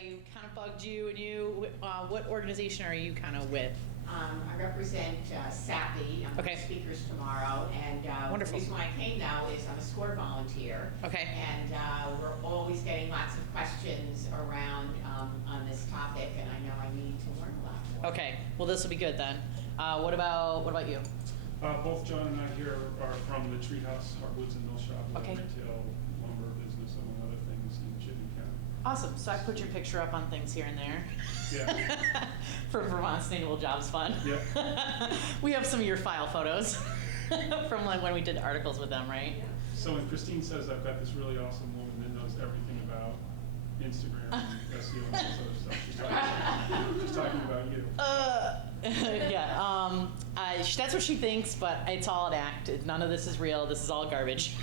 I kind of bugged you, and what organization are you kind of with? I represent SAPI. I'm Okay. with speakers tomorrow, and Wonderful. the reason why I came now is I'm a SCORE volunteer. Okay. And we're always getting lots of questions around on this topic, and I know I need to learn a lot more. Okay, well this will be good then. What about you? Both John and I here are from the Treehouse Hardwoods and Mill Shop, Okay. retail lumber business, among other things, in Chittenden County. Awesome. So I put your picture up on things here and there. Yeah. For Vermont Sustainable Jobs Fund. Yep. We have some of your file photos from like when we did articles with them, right? So when Christine says I've got this really awesome woman that knows everything about Instagram and SEO and all this other stuff, she's talking about you. Yeah. That's what she thinks, but it's all an act. None of this is real. This is all garbage.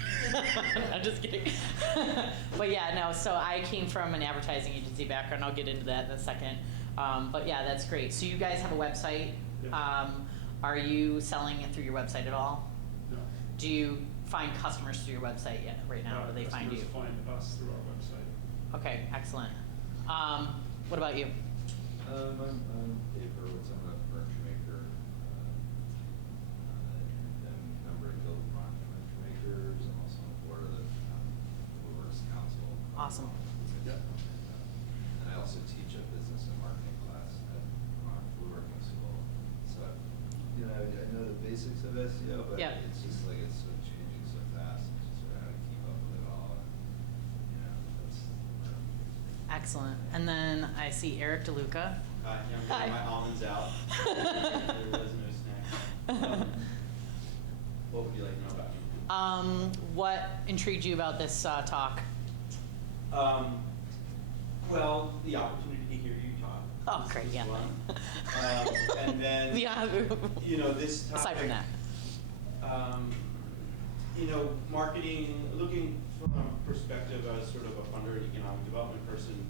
I'm just kidding. But yeah, no. So I came from an advertising agency background. I'll get into that in a second. But yeah, that's great. So you guys have a website. Yeah. Are you selling it through your website at all? No. Do you find customers through your website yet right now? Or do they find you? Customers find us through our website. Okay, excellent. What about you? I'm paper with some of the furniture maker, and a number of Guild Vermont furniture makers, and also on the board of the Woodworks Council. Awesome. Yeah. And I also teach a business and marketing class at Vermont Woodworking School. So, I know the basics of SEO, but Yeah. it's just like it's so changing so fast. It's just sort of how to keep up with it all. And, that's. Excellent. And then I see Eric DeLuca. Hi, yeah, I'm Hi. getting my almonds out. There was no snack. What would you like to know about me? What intrigued you about this talk? Well, the opportunity to hear you talk. Oh, This great, is yeah. one. And then, Yeah. this topic. Aside from that. Marketing, looking from a perspective as sort of a funder and economic development person,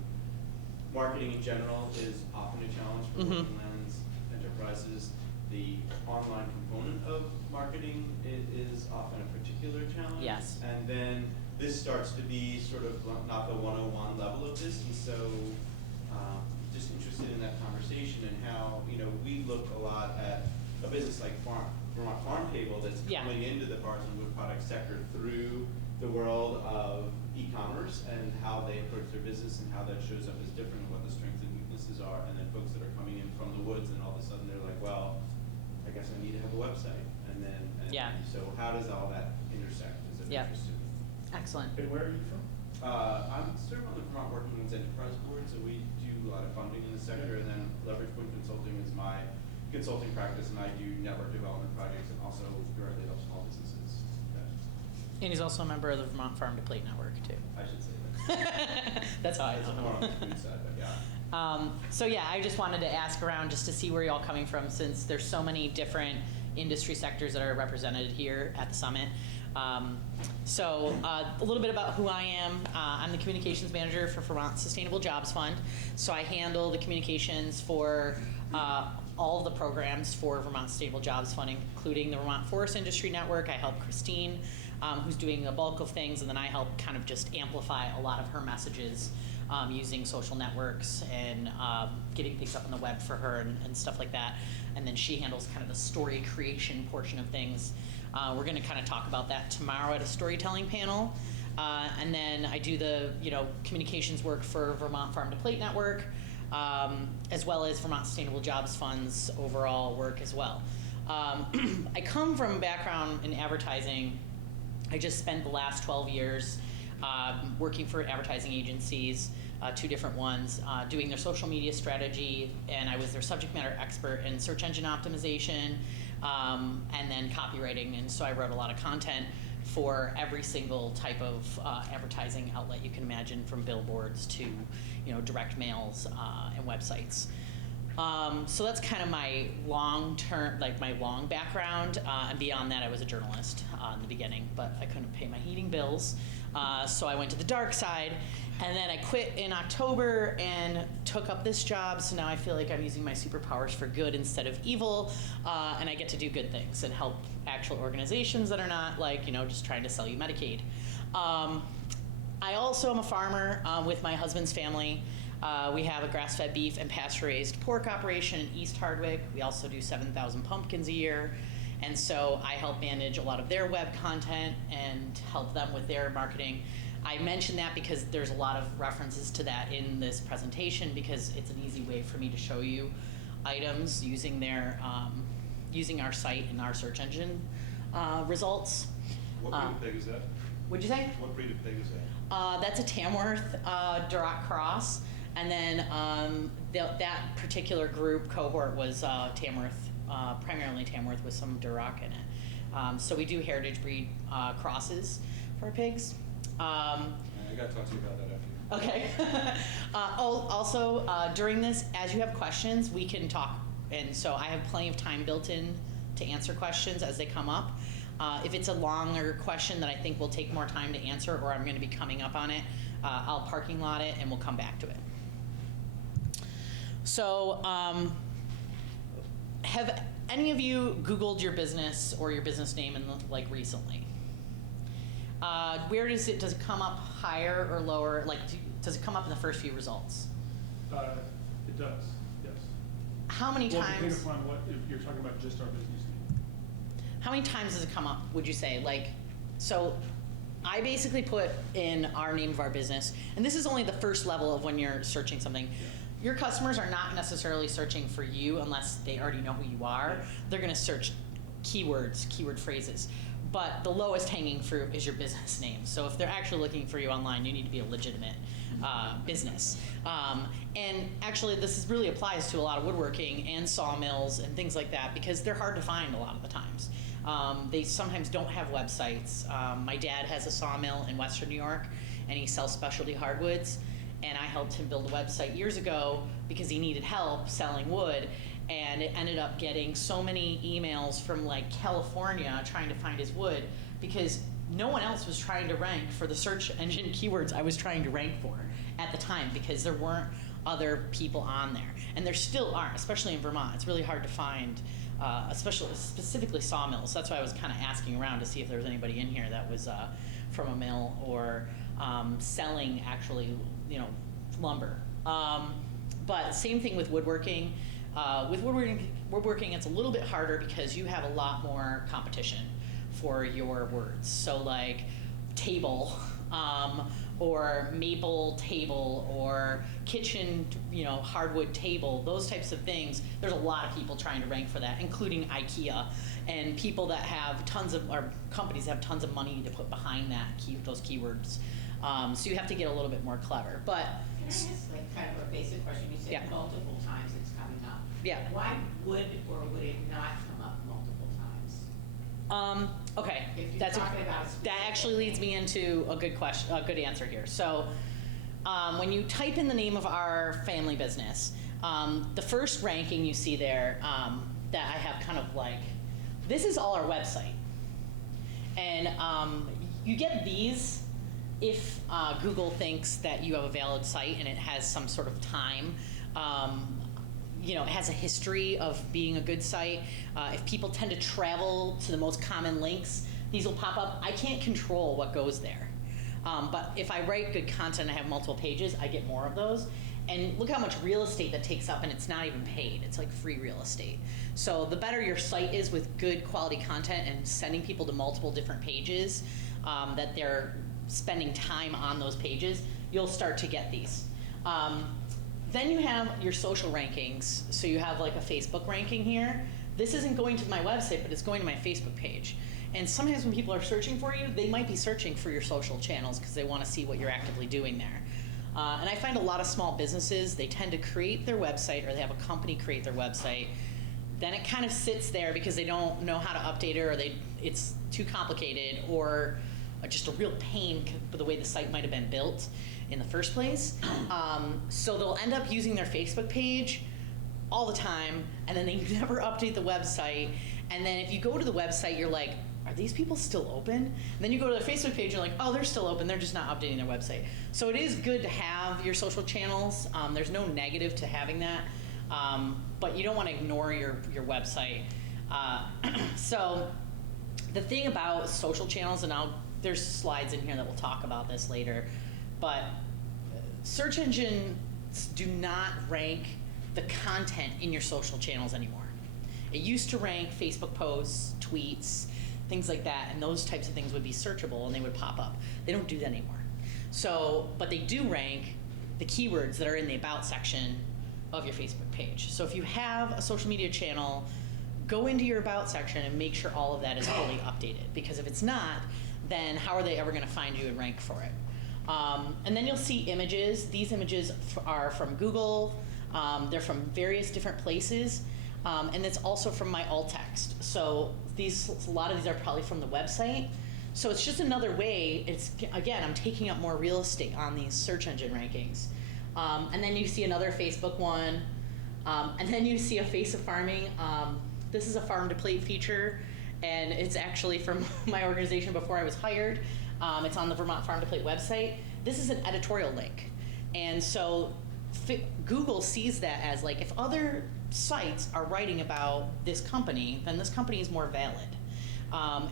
marketing in general is often a challenge for working lands enterprises. The online component of marketing is often a particular challenge. Yes. And then this starts to be sort of not the 101 level of this, and so just interested in that conversation and how, we look a lot at a business like Vermont Farm Cable that's Yeah. coming into the bars and wood product sector through the world of e-commerce and how they approach their business and how that shows up as different and what the strengths and weaknesses are, and then folks that are coming in from the woods and all of a sudden they're like, well, I guess I need to have a website. Yeah. So how does all that intersect is of Yeah. interest to me. Excellent. And where are you from? I'm sort of on the Vermont Working Men's Enterprise Board, so we do a lot of funding in the sector, and then Leverage Point Consulting is my consulting practice, and I do network development projects and also directly help small businesses. And he's also a member of the Vermont Farm to Plate Network too. I should say that. That's how I It's know more on the him. food side, but yeah. So yeah, I just wanted to ask around just to see where you're all coming from, since there's so many different industry sectors that are represented here at the summit. So a little bit about who I am. I'm the communications manager for Vermont Sustainable Jobs Fund. So I handle the communications for all of the programs for Vermont Sustainable Jobs Fund, including the Vermont Forest Industry Network. I help Christine, who's doing a bulk of things, and then I help kind of just amplify a lot of her messages using social networks and getting things up on the web for her and stuff like that. And then she handles kind of the story creation portion of things. We're going to kind of talk about that tomorrow at a storytelling panel. And then I do the communications work for Vermont Farm to Plate Network, as well as Vermont Sustainable Jobs Fund's overall work as well. I come from a background in advertising. I just spent the last 12 years working for advertising agencies, 2 different ones, doing their social media strategy, and I was their subject matter expert in search engine optimization, and then copywriting, and so I wrote a lot of content for every single type of advertising outlet you can imagine, from billboards to direct mails and websites. So that's kind of my long-term, my long background, and beyond that I was a journalist in the beginning, but I couldn't pay my heating bills, so I went to the dark side, and then I quit in October and took up this job, so now I feel like I'm using my superpowers for good instead of evil, and I get to do good things and help actual organizations that are not just trying to sell you Medicaid. I also am a farmer with my husband's family. We have a grass-fed beef and pasture-raised pork operation in East Hardwick. We also do 7,000 pumpkins a year. And so I help manage a lot of their web content and help them with their marketing. I mention that because there's a lot of references to that in this presentation, because it's an easy way for me to show you items using their using our site and our search engine results. What breed of pig is that? What'd you say? What breed of pig is that? That's a Tamworth Duroc cross, and then that particular group cohort was Tamworth, primarily Tamworth with some Duroc in it. So we do heritage breed crosses for pigs. I gotta talk to you about that after. Okay. Also, during this, as you have questions, we can talk. And so I have plenty of time built in to answer questions as they come up. If it's a longer question that I think will take more time to answer, or I'm going to be coming up on it, I'll parking lot it and we'll come back to it. So have any of you Googled your business or your business name like recently? Where does it come up higher or lower? Like, does it come up in the first few results? It does, yes. How many Well, depending times? upon what, if you're talking about just our business name. How many times does it come up, would you say? Like, so I basically put in our name of our business, and this is only the first level of when you're searching something. Yeah. Your customers are not necessarily searching for you unless they already know who you are. Yeah. They're going to search keywords, keyword phrases. But the lowest hanging fruit is your business name. So if they're actually looking for you online, you need to be a legitimate business. And actually, this really applies to a lot of woodworking and sawmills and things like that, because they're hard to find a lot of the times. They sometimes don't have websites. My dad has a sawmill in Western New York, and he sells specialty hardwoods. And I helped him build a website years ago because he needed help selling wood. And it ended up getting so many emails from like California trying to find his wood, because no one else was trying to rank for the search engine keywords I was trying to rank for at the time, because there weren't other people on there. And there still aren't, especially in Vermont. It's really hard to find, specifically sawmills. That's why I was kind of asking around to see if there was anybody in here that was from a mill or selling actually, lumber. But same thing with woodworking. With woodworking, it's a little bit harder because you have a lot more competition for your words. So like table, or maple table, or kitchen, hardwood table, those types of things. There's a lot of people trying to rank for that, including IKEA and people that have or companies that have tons of money to put behind those keywords. So you have to get a little bit more clever. But Can I ask like kind of a basic question? You said Yeah. multiple times it's coming up. Yeah. Why would or would it not come up multiple times? Okay, If you're talking about a that specific actually leads me into a good question, a good answer here. So, when you type in the name of our family business, the first ranking you see there, that I have kind of like, this is all our website, and you get these if Google thinks that you have a valid site and it has some sort of time. It has a history of being a good site. If people tend to travel to the most common links, these will pop up. I can't control what goes there. But if I write good content and I have multiple pages, I get more of those. And look how much real estate that takes up, and it's not even paid. It's like free real estate. So the better your site is with good quality content and sending people to multiple different pages, that they're spending time on those pages, you'll start to get these. Then you have your social rankings. So you have like a Facebook ranking here. This isn't going to my website, but it's going to my Facebook page. And sometimes when people are searching for you, they might be searching for your social channels because they want to see what you're actively doing there. And I find a lot of small businesses, they tend to create their website, or they have a company create their website. Then it kind of sits there because they don't know how to update it, or it's too complicated, or just a real pain for the way the site might have been built in the first place. So they'll end up using their Facebook page all the time, and then they never update the website. And then if you go to the website, you're like, are these people still open? And then you go to their Facebook page, you're like, oh, they're still open, they're just not updating their website. So it is good to have your social channels. There's no negative to having that, but you don't want to ignore your website. So the thing about social channels, and there's slides in here that will talk about this later, but search engine do not rank the content in your social channels anymore. It used to rank Facebook posts, tweets, things like that, and those types of things would be searchable and they would pop up. They don't do that anymore. So, but they do rank the keywords that are in the About section of your Facebook page. So if you have a social media channel, go into your About section and make sure all of that is fully updated. Because if it's not, then how are they ever going to find you and rank for it? And then you'll see images. These images are from Google. They're from various different places. And it's also from my alt text. So a lot of these are probably from the website. So it's just another way. Again, I'm taking up more real estate on these search engine rankings. And then you see another Facebook one. And then you see a Face of Farming. This is a farm to plate feature, and it's actually from my organization before I was hired. It's on the Vermont Farm to Plate website. This is an editorial link. And so Google sees that as like, if other sites are writing about this company, then this company is more valid.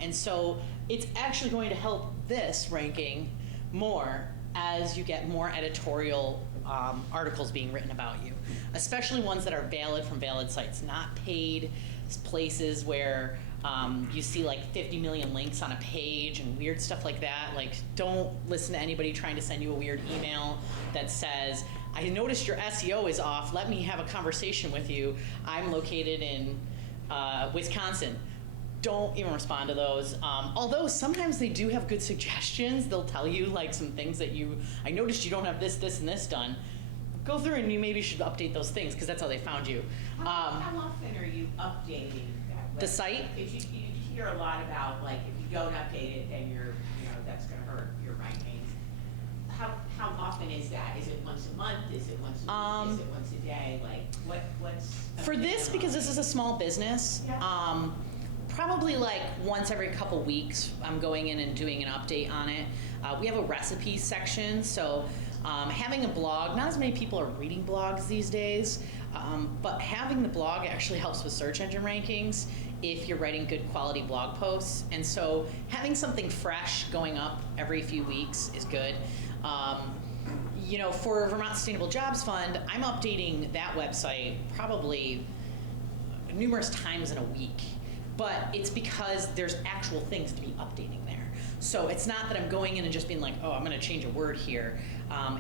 And so it's actually going to help this ranking more as you get more editorial articles being written about you, especially ones that are valid from valid sites, not paid places where you see like 50 million links on a page and weird stuff like that. Like, don't listen to anybody trying to send you a weird email that says, I noticed your SEO is off, let me have a conversation with you. I'm located in Wisconsin. Don't even respond to those. Although sometimes they do have good suggestions. They'll tell you like some things that I noticed you don't have this, this, and this done. Go through and you maybe should update those things because that's how they found you. How often are you updating that website? The site? Because you hear a lot about like if you don't update it, then that's going to hurt your rankings. How often is that? Is it once a month? Is it once a week? Is it once a day? Like what's For this, because this is a small business, Yeah. Probably like once every couple weeks, I'm going in and doing an update on it. We have a recipes section, so having a blog, not as many people are reading blogs these days, but having the blog actually helps with search engine rankings if you're writing good quality blog posts. And so having something fresh going up every few weeks is good. For Vermont Sustainable Jobs Fund, I'm updating that website probably numerous times in a week. But it's because there's actual things to be updating there. So it's not that I'm going in and just being like, oh, I'm going to change a word here.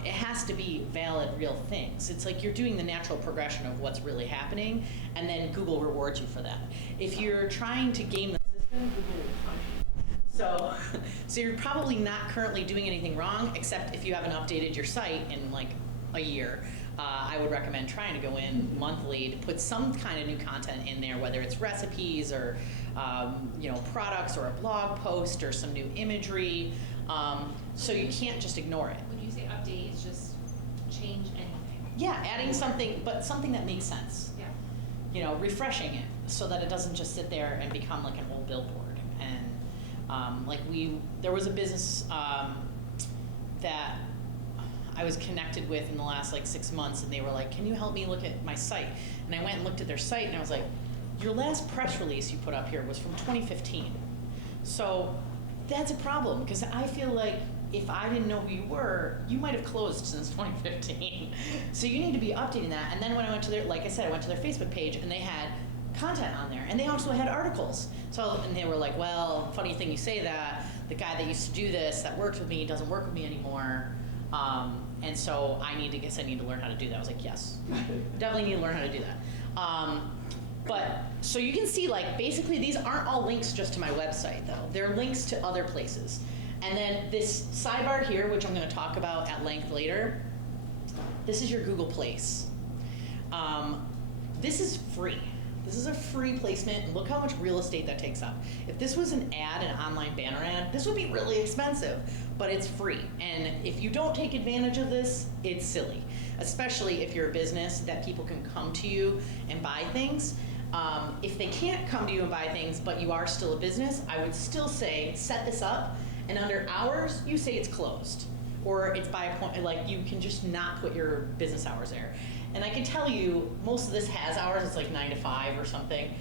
It has to be valid, real things. It's like you're doing the natural progression of what's really happening, and then Google rewards you for that. If you're trying to game the system, Google will punish you. So you're probably not currently doing anything wrong, except if you haven't updated your site in like a year. I would recommend trying to go in monthly to put some kind of new content in there, whether it's recipes or products or a blog post or some new imagery. So you can't just ignore it. When you say update, it's just change anything. Yeah, adding something, but something that makes sense. Yeah. Refreshing it so that it doesn't just sit there and become like an old billboard. And there was a business that I was connected with in the last 6 months, and they were like, can you help me look at my site? And I went and looked at their site, and I was like, your last press release you put up here was from 2015. So that's a problem, because I feel like if I didn't know who you were, you might have closed since 2015. So you need to be updating that. And then when I went to their, like I said, I went to their Facebook page, and they had content on there, and they also had articles. And they were like, well, funny thing you say that, the guy that used to do this, that worked with me, doesn't work with me anymore. And so I need to learn how to do that. I was like, yes, definitely need to learn how to do that. But so you can see, basically these aren't all links just to my website though. They're links to other places. And then this sidebar here, which I'm going to talk about at length later, this is your Google Place. This is free. This is a free placement, and look how much real estate that takes up. If this was an online banner ad, this would be really expensive, but it's free. And if you don't take advantage of this, it's silly, especially if you're a business that people can come to you and buy things. If they can't come to you and buy things, but you are still a business, I would still say set this up, and under hours, you say it's closed. Or it's by appointment, you can just not put your business hours there. And I can tell you, most of this has hours, it's 9 to 5 or something.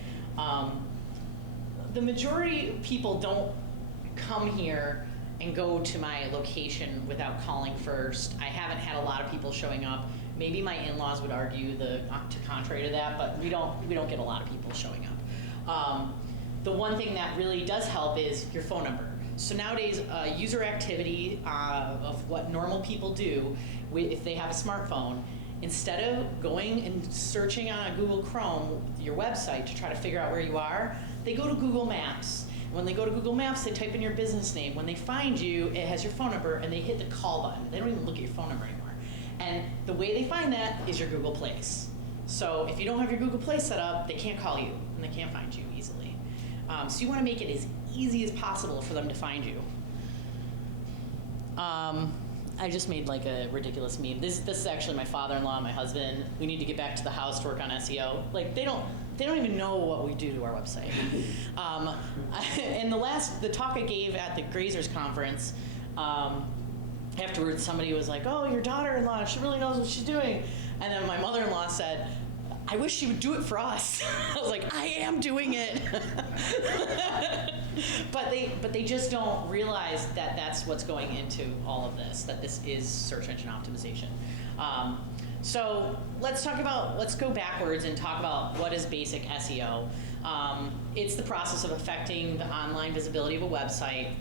The majority of people don't come here and go to my location without calling first. I haven't had a lot of people showing up Maybe my in-laws would argue to contrary to that, but we don't get a lot of people showing up. The one thing that really does help is your phone number. So nowadays, user activity of what normal people do if they have a smartphone, instead of going and searching on Google Chrome, your website, to try to figure out where you are, they go to Google Maps. When they go to Google Maps, they type in your business name. When they find you, it has your phone number, and they hit the call button. They don't even look at your phone number anymore. And the way they find that is your Google Place. So if you don't have your Google Place set up, they can't call you, and they can't find you easily. So you want to make it as easy as possible for them to find you. I just made like a ridiculous meme. This is actually my father-in-law and my husband. We need to get back to the house to work on SEO. Like they don't even know what we do to our website. And the talk I gave at the Grazers conference, afterwards somebody was like, "Oh, your daughter-in-law, she really knows what she's doing." And then my mother-in-law said, "I wish she would do it for us." I was like, "I am doing it." But they just don't realize that that's what's going into all of this, that this is search engine optimization. So let's go backwards and talk about what is basic SEO. It's the process of affecting the online visibility of a website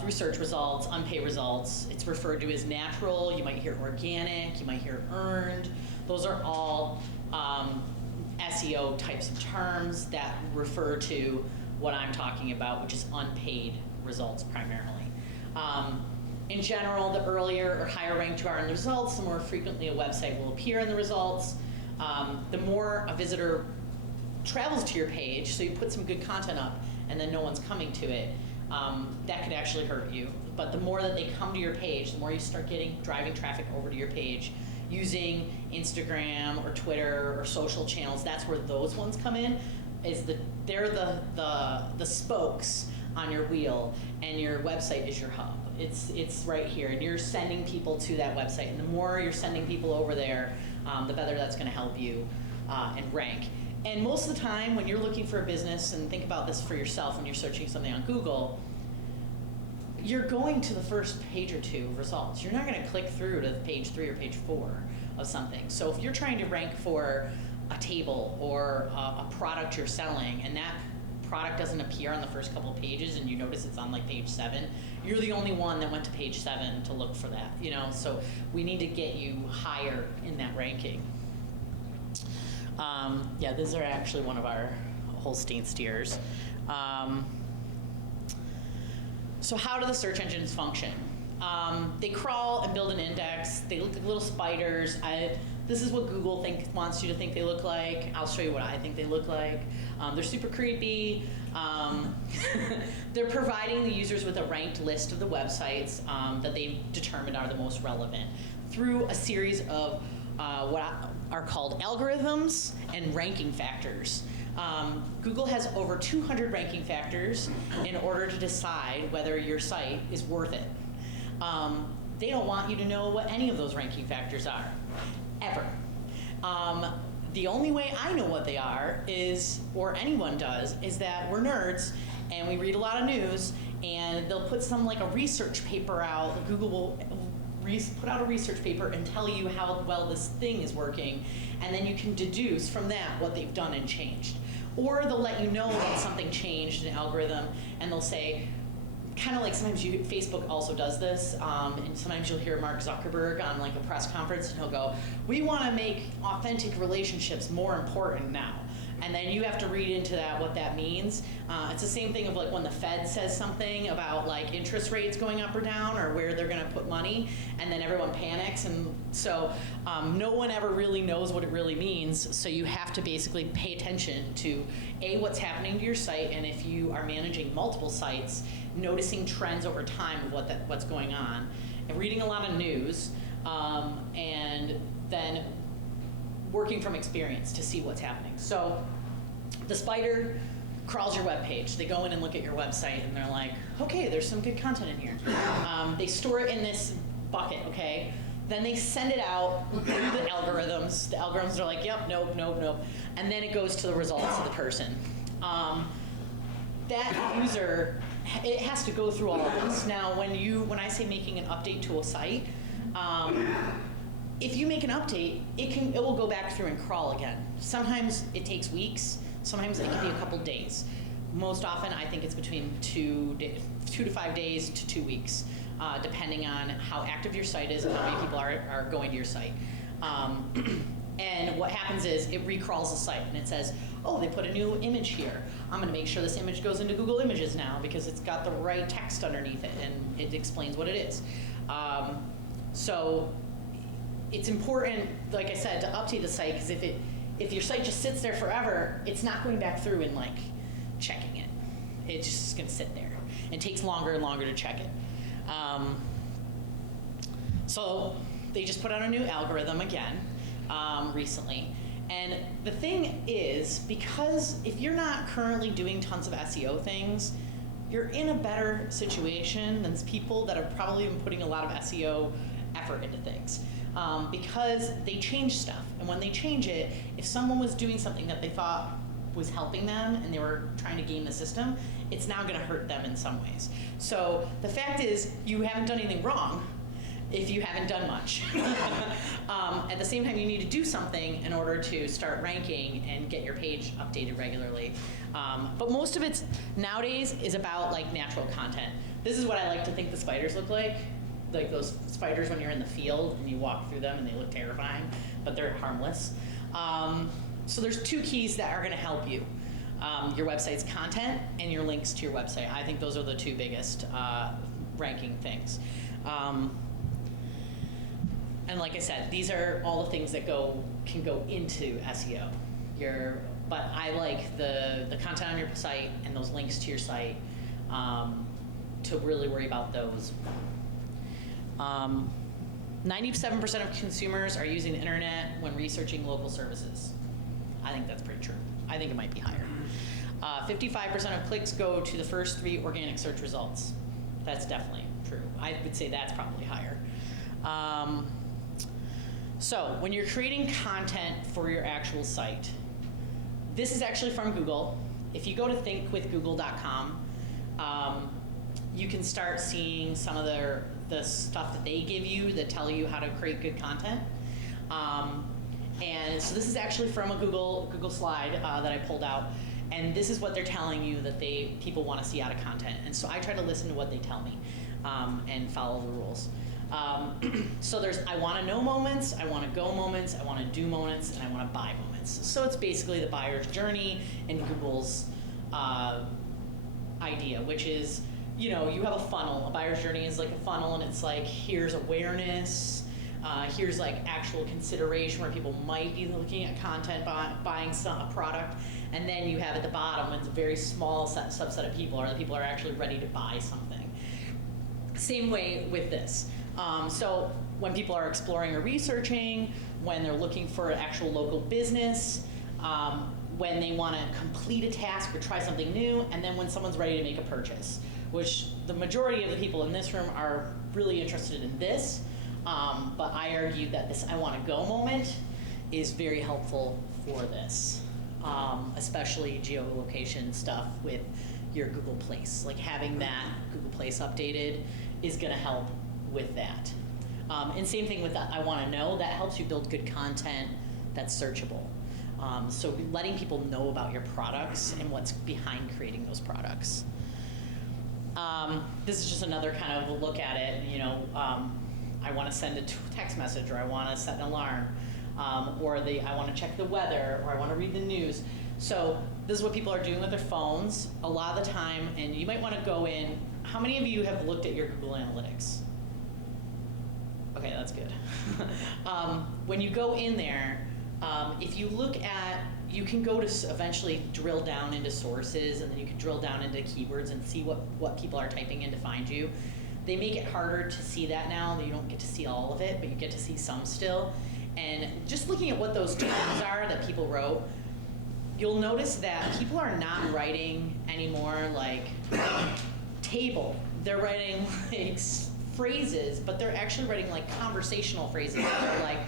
through search results, unpaid results. It's referred to as natural. You might hear organic, you might hear earned. Those are all SEO types of terms that refer to what I'm talking about, which is unpaid results primarily. In general, the earlier or higher ranked you are in the results, the more frequently a website will appear in the results. The more a visitor travels to your page, so you put some good content up and then no one's coming to it, that could actually hurt you. But the more that they come to your page, the more you start driving traffic over to your page using Instagram or Twitter or social channels. That's where those ones come in. They're the spokes on your wheel, and your website is your hub. It's right here, and you're sending people to that website. And the more you're sending people over there, the better that's going to help you and rank. And most of the time, when you're looking for a business, and think about this for yourself when you're searching something on Google, you're going to the first page or two of results. You're not going to click through to page 3 or page 4 of something. So if you're trying to rank for a table or a product you're selling, and that product doesn't appear on the first couple of pages, and you notice it's on like page 7, you're the only one that went to page 7 to look for that. So we need to get you higher in that ranking. Yeah, these are actually one of our Holstein steers. So how do the search engines function? They crawl and build an index. They look like little spiders. This is what Google wants you to think they look like. I'll show you what I think they look like. They're super creepy. They're providing the users with a ranked list of the websites that they've determined are the most relevant through a series of what are called algorithms and ranking factors. Google has over 200 ranking factors in order to decide whether your site is worth it. They don't want you to know what any of those ranking factors are, ever. The only way I know what they are is, or anyone does, is that we're nerds and we read a lot of news, and they'll put some like a research paper out. Google will put out a research paper and tell you how well this thing is working, and then you can deduce from that what they've done and changed. Or they'll let you know that something changed in an algorithm, and they'll say, kind of like sometimes Facebook also does this, and sometimes you'll hear Mark Zuckerberg on like a press conference, and he'll go, "We want to make authentic relationships more important now." And then you have to read into that what that means. It's the same thing of like when the Fed says something about like interest rates going up or down, or where they're going to put money, and then everyone panics. And so no one ever really knows what it really means. So you have to basically pay attention to what's happening to your site, and if you are managing multiple sites, noticing trends over time of what's going on, and reading a lot of news, and then working from experience to see what's happening. So the spider crawls your web page. They go in and look at your website, and they're like, okay, there's some good content in here. They store it in this bucket, okay? Then they send it out through the algorithms. The algorithms are like, yep, nope, nope, nope. And then it goes to the results of the person. That user, it has to go through all of this. Now, when I say making an update to a site, if you make an update, it will go back through and crawl again. Sometimes it takes weeks, sometimes it can be a couple days. Most often, I think it's between 2 to 5 days to 2 weeks, depending on how active your site is and how many people are going to your site. And what happens is it recrawls the site and it says, oh, they put a new image here. I'm gonna make sure this image goes into Google Images now because it's got the right text underneath it and it explains what it is. So it's important, like I said, to update the site, because if your site just sits there forever, it's not going back through and like checking it. It's just gonna sit there. It takes longer and longer to check it. So they just put out a new algorithm again recently. And the thing is, because if you're not currently doing tons of SEO things, you're in a better situation than people that have probably been putting a lot of SEO effort into things. Because they change stuff. And when they change it, if someone was doing something that they thought was helping them and they were trying to game the system, it's now gonna hurt them in some ways. So the fact is, you haven't done anything wrong if you haven't done much. At the same time, you need to do something in order to start ranking and get your page updated regularly. But most of it nowadays is about like natural content. This is what I like to think the spiders look like those spiders when you're in the field and you walk through them and they look terrifying, but they're harmless. So there's 2 keys that are gonna help you. Your website's content and your links to your website. I think those are the 2 biggest ranking things. And like I said, these are all the things that can go into SEO. But I like the content on your site and those links to your site to really worry about those. 97% of consumers are using the internet when researching local services. I think that's pretty true. I think it might be higher. 55% of clicks go to the first 3 organic search results. That's definitely true. I would say that's probably higher. So when you're creating content for your actual site, this is actually from Google. If you go to thinkwithgoogle.com, you can start seeing some of the stuff that they give you that tell you how to create good content. And so this is actually from a Google slide that I pulled out. And this is what they're telling you that people want to see out of content. And so I try to listen to what they tell me and follow the rules. So there's I want to know moments, I want to go moments, I want to do moments, and I want to buy moments. So it's basically the buyer's journey in Google's idea, which is, you have a funnel. A buyer's journey is like a funnel, and it's like, here's awareness, here's like actual consideration where people might be looking at content, buying a product, and then you have at the bottom, it's a very small subset of people, or the people are actually ready to buy something. Same way with this. So when people are exploring or researching, when they're looking for an actual local business, when they want to complete a task or try something new, and then when someone's ready to make a purchase, which the majority of the people in this room are really interested in this, but I argue that this I want to go moment is very helpful for this, especially geolocation stuff with your Google Place. Like having that Google Place updated is going to help with that. And same thing with that I want to know, that helps you build good content that's searchable. So letting people know about your products and what's behind creating those products. This is just another kind of a look at it. I want to send a text message, or I want to set an alarm, or I want to check the weather, or I want to read the news. So this is what people are doing with their phones a lot of the time, and you might want to go in. How many of you have looked at your Google Analytics? Okay, that's good. When you go in there, if you look at, you can go to eventually drill down into sources, and then you can drill down into keywords and see what people are typing in to find you. They make it harder to see that now. You don't get to see all of it, but you get to see some still. And just looking at what those terms are that people wrote, you'll notice that people are not writing anymore like table. They're writing like phrases, but they're actually writing like conversational phrases. They're like,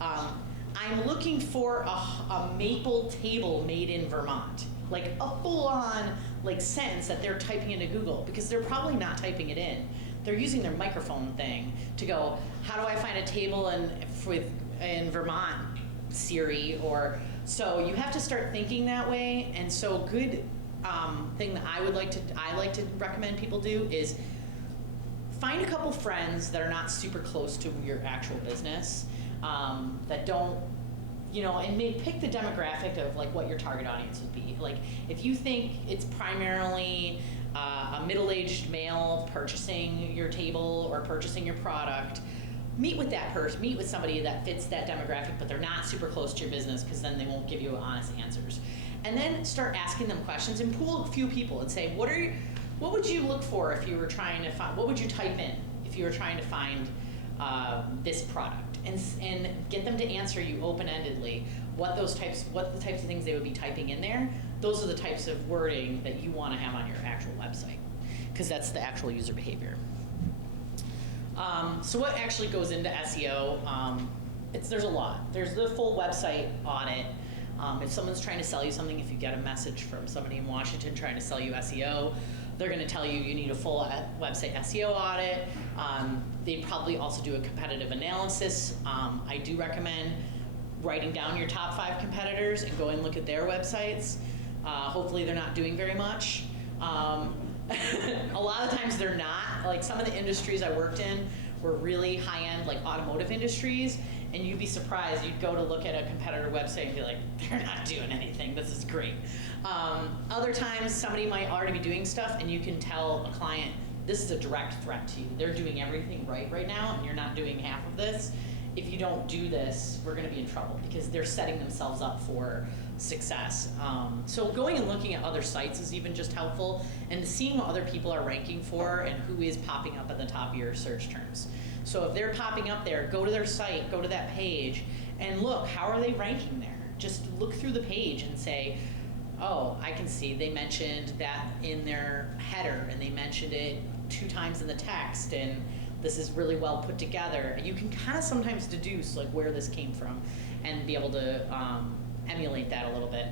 I'm looking for a maple table made in Vermont. Like a full-on like sentence that they're typing into Google, because they're probably not typing it in. they're using their microphone thing to go, how do I find a table in Vermont, Siri? Or so you have to start thinking that way. And so good thing that I like to recommend people do is find a couple friends that are not super close to your actual business, that don't, and pick the demographic of like what your target audience would be. Like if you think it's primarily a middle-aged male purchasing your table or purchasing your product, meet with that person, meet with somebody that fits that demographic, but they're not super close to your business, because then they won't give you honest answers. And then start asking them questions and pool a few people and say, what would you look for if you were trying to find, what would you type in if you were trying to find this product? And get them to answer you open-endedly what the types of things they would be typing in there. Those are the types of wording that you want to have on your actual website, because that's the actual user behavior. So what actually goes into SEO? There's a lot. There's the full website audit. If someone's trying to sell you something, if you get a message from somebody in Washington trying to sell you SEO, they're going to tell you you need a full website SEO audit. They probably also do a competitive analysis. I do recommend writing down your top 5 competitors and go and look at their websites. Hopefully they're not doing very much. A lot of times they're not. Like some of the industries I worked in were really high-end, like automotive industries, and you'd be surprised. You'd go to look at a competitor website and be like, they're not doing anything, this is great. Other times somebody might already be doing stuff and you can tell a client, this is a direct threat to you. They're doing everything right now and you're not doing half of this. If you don't do this, we're gonna be in trouble, because they're setting themselves up for success. So going and looking at other sites is even just helpful, and seeing what other people are ranking for and who is popping up at the top of your search terms. So if they're popping up there, go to their site, go to that page, and look, how are they ranking there? Just look through the page and say, oh, I can see they mentioned that in their header, and they mentioned it 2 times in the text, and this is really well put together. You can kind of sometimes deduce like where this came from and be able to emulate that a little bit.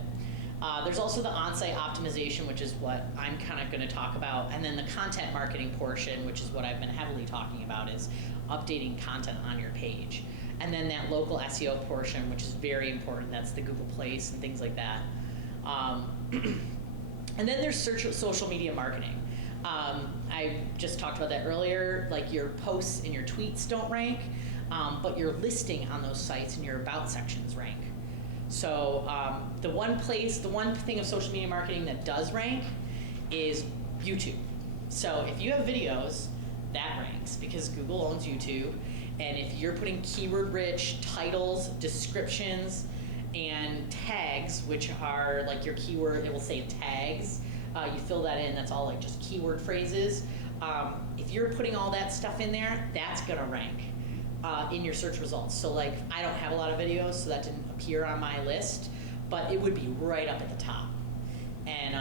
There's also the on-site optimization, which is what I'm kind of going to talk about, and then the content marketing portion, which is what I've been heavily talking about, is updating content on your page. And then that local SEO portion, which is very important. That's the Google Place and things like that. And then there's social media marketing. I just talked about that earlier. Like your posts and your tweets don't rank, but your listing on those sites and your about sections rank. So the one thing of social media marketing that does rank is YouTube. So if you have videos, that ranks because Google owns YouTube. And if you're putting keyword-rich titles, descriptions, and tags, which are like your keyword, it will say tags. You fill that in, that's all like just keyword phrases. If you're putting all that stuff in there, that's gonna rank in your search results. So like, I don't have a lot of videos, so that didn't appear on my list, but it would be right up at the top. And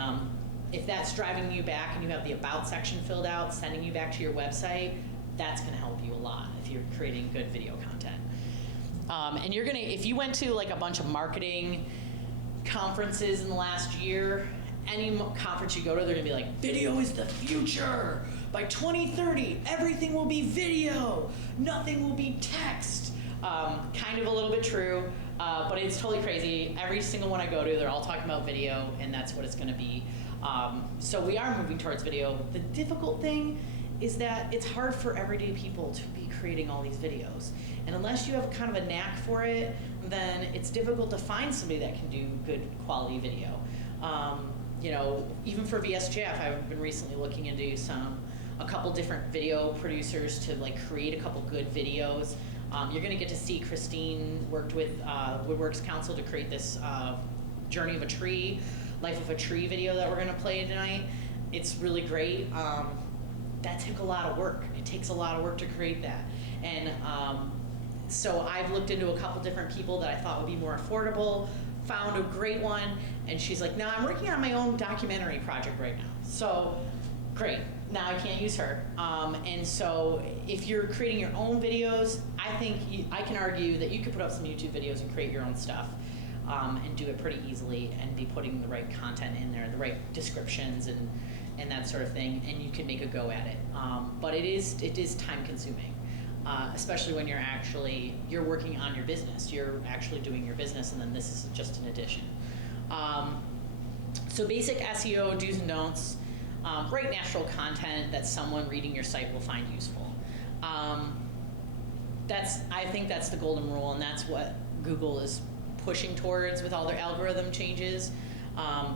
if that's driving you back and you have the about section filled out, sending you back to your website, that's gonna help you a lot if you're creating good video content. And you're gonna, if you went to like a bunch of marketing conferences in the last year, any conference you go to, they're gonna be like, video is the future. By 2030, everything will be video. Nothing will be text. Kind of a little bit true, but it's totally crazy. Every single one I go to, they're all talking about video, and that's what it's gonna be. So we are moving towards video. The difficult thing is that it's hard for everyday people to be creating all these videos. And unless you have kind of a knack for it, then it's difficult to find somebody that can do good quality video. You know, even for VSJF, I've been recently looking into a couple different video producers to like create a couple good videos. You're gonna get to see Christine worked with Woodworks Council to create this Journey of a Tree, Life of a Tree video that we're gonna play tonight. It's really great. That took a lot of work. It takes a lot of work to create that. And so I've looked into a couple different people that I thought would be more affordable, found a great one, and she's like, now I'm working on my own documentary project right now. So great, now I can't use her. And so if you're creating your own videos, I think I can argue that you could put up some YouTube videos and create your own stuff and do it pretty easily and be putting the right content in there, the right descriptions and that sort of thing, and you can make a go at it. But it is time consuming, especially when you're working on your business. You're actually doing your business, and then this is just an addition. So basic SEO do's and don'ts. Write natural content that someone reading your site will find useful. I think that's the golden rule, and that's what Google is pushing towards with all their algorithm changes.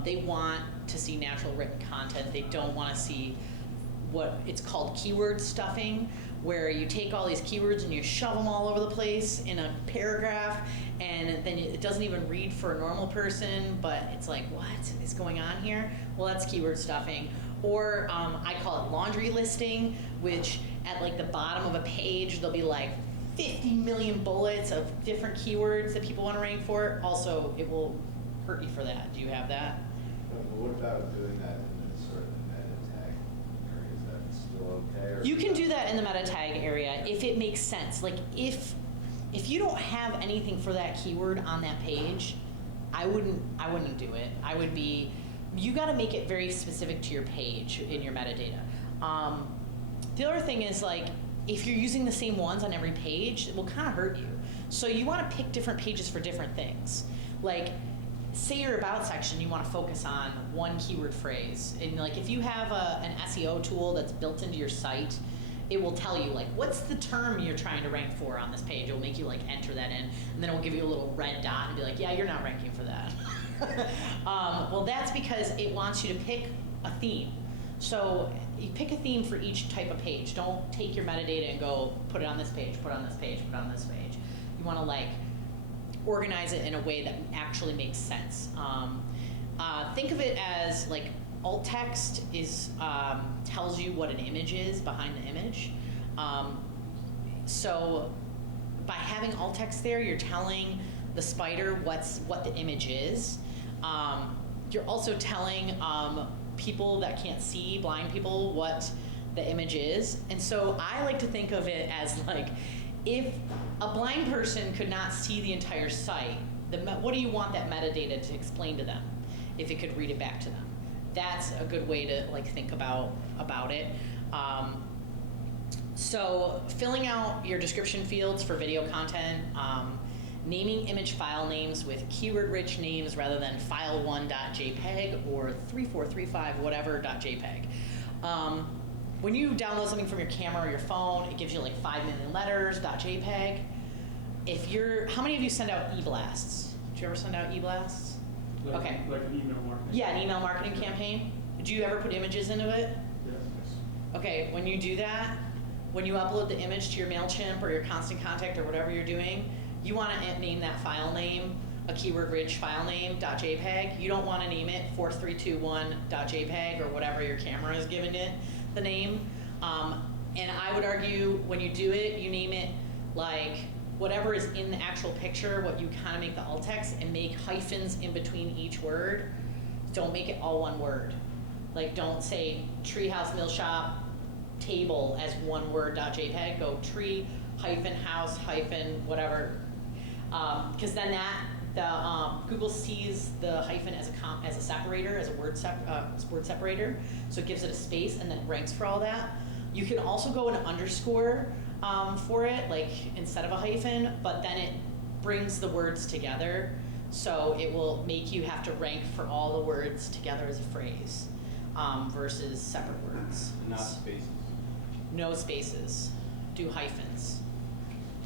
They want to see natural written content. They don't want to see what it's called keyword stuffing, where you take all these keywords and you shove them all over the place in a paragraph, and then it doesn't even read for a normal person, but it's like, what is going on here? Well, that's keyword stuffing. Or I call it laundry listing, which at like the bottom of a page, there'll be like 50 million bullets of different keywords that people want to rank for. Also, it will hurt you for that. Do you have that? But what about doing that in the sort of meta tag area? Is that still okay? Or You can do that in the meta tag area if it makes sense. Like if you don't have anything for that keyword on that page, I wouldn't do it. You got to make it very specific to your page in your metadata. The other thing is, like, if you're using the same ones on every page, it will kind of hurt you. So you want to pick different pages for different things. Like, say your about section, you want to focus on one keyword phrase. And like, if you have an SEO tool that's built into your site, it will tell you, like, what's the term you're trying to rank for on this page. It will make you like enter that in, and then it will give you a little red dot and be like, yeah, you're not ranking for that. Well, that's because it wants you to pick a theme. So you pick a theme for each type of page. Don't take your metadata and go put it on this page, put it on this page, put it on this page. You want to like organize it in a way that actually makes sense. Think of it as like alt text is tells you what an image is behind the image. So by having alt text there, you're telling the spider what the image is. You're also telling people that can't see, blind people, what the image is. And so I like to think of it as like, if a blind person could not see the entire site, what do you want that metadata to explain to them if it could read it back to them? That's a good way to like think about it. So filling out your description fields for video content, naming image file names with keyword-rich names rather than file1.jpg or 3435 whatever.jpg. When you download something from your camera or your phone, it gives you like 5 million letters .jpg. How many of you send out e-blasts? Do you ever send out e-blasts? Okay. Like an email marketing. Yeah, an email marketing campaign. Do you ever put images into it? Yes. Okay, when you do that, when you upload the image to your MailChimp or your Constant Contact or whatever you're doing, you want to name that file name a keyword-rich file name .jpg. You don't want to name it 4321.jpg or whatever your camera has given it the name. And I would argue when you do it, you name it like whatever is in the actual picture, what you kind of make the alt text, and make hyphens in between each word. Don't make it all one word. Like, don't say treehouse mill shop table as one word .jpg. Go tree hyphen house hyphen whatever, because then Google sees the hyphen as a separator, as a word separator, so it gives it a space and then ranks for all that. You can also go an underscore for it, like instead of a hyphen, but then it brings the words together, so it will make you have to rank for all the words together as a phrase versus separate words. Not spaces. No spaces. Do hyphens.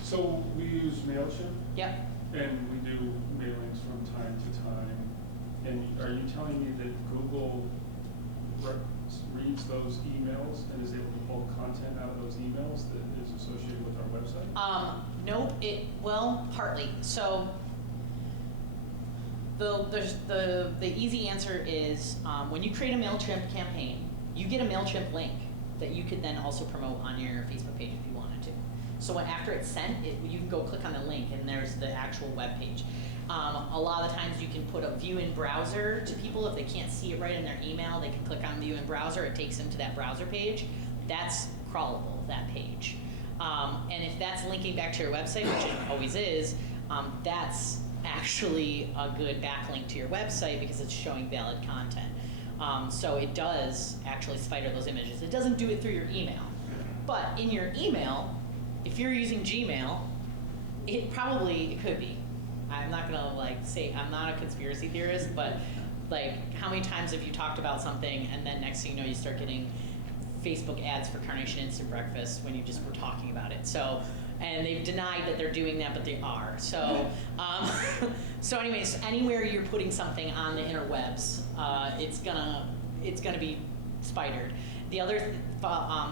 So we use MailChimp, Yep. and we do mailings from time to time. And are you telling me that Google reads those emails and is able to pull content out of those emails that is associated with our website? No, well, partly. So the easy answer is when you create a MailChimp campaign, you get a MailChimp link that you could then also promote on your Facebook page if you wanted to. So after it's sent, you can go click on the link and there's the actual web page. A lot of the times you can put a view in browser to people. If they can't see it right in their email, they can click on view in browser. It takes them to that browser page. That's crawlable, that page. And if that's linking back to your website, which it always is, that's actually a good backlink to your website because it's showing valid content. So it does actually spider those images. It doesn't do it through your email. But in your email, if you're using Gmail, it could be. I'm not gonna like say, I'm not a conspiracy theorist, but like how many times have you talked about something and then next thing you know you start getting Facebook ads for Carnation Instant Breakfast when you just were talking about it. So, and they've denied that they're doing that, but they are. So, so anyways, anywhere you're putting something on the interwebs, it's gonna be spidered. The other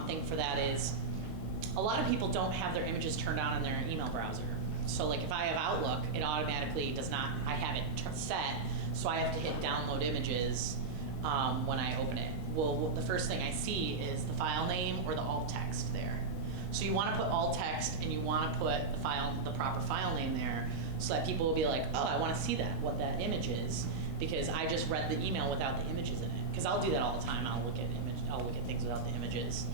thing for that is a lot of people don't have their images turned on in their email browser. So like if I have Outlook, it automatically does not, I have it set, so I have to hit download images when I open it. Well, the first thing I see is the file name or the alt text there. So you want to put alt text and you want to put the proper file name there so that people will be like, oh, I want to see that, what that image is, because I just read the email without the images in it. Because I'll do that all the time. I'll look at things without the images.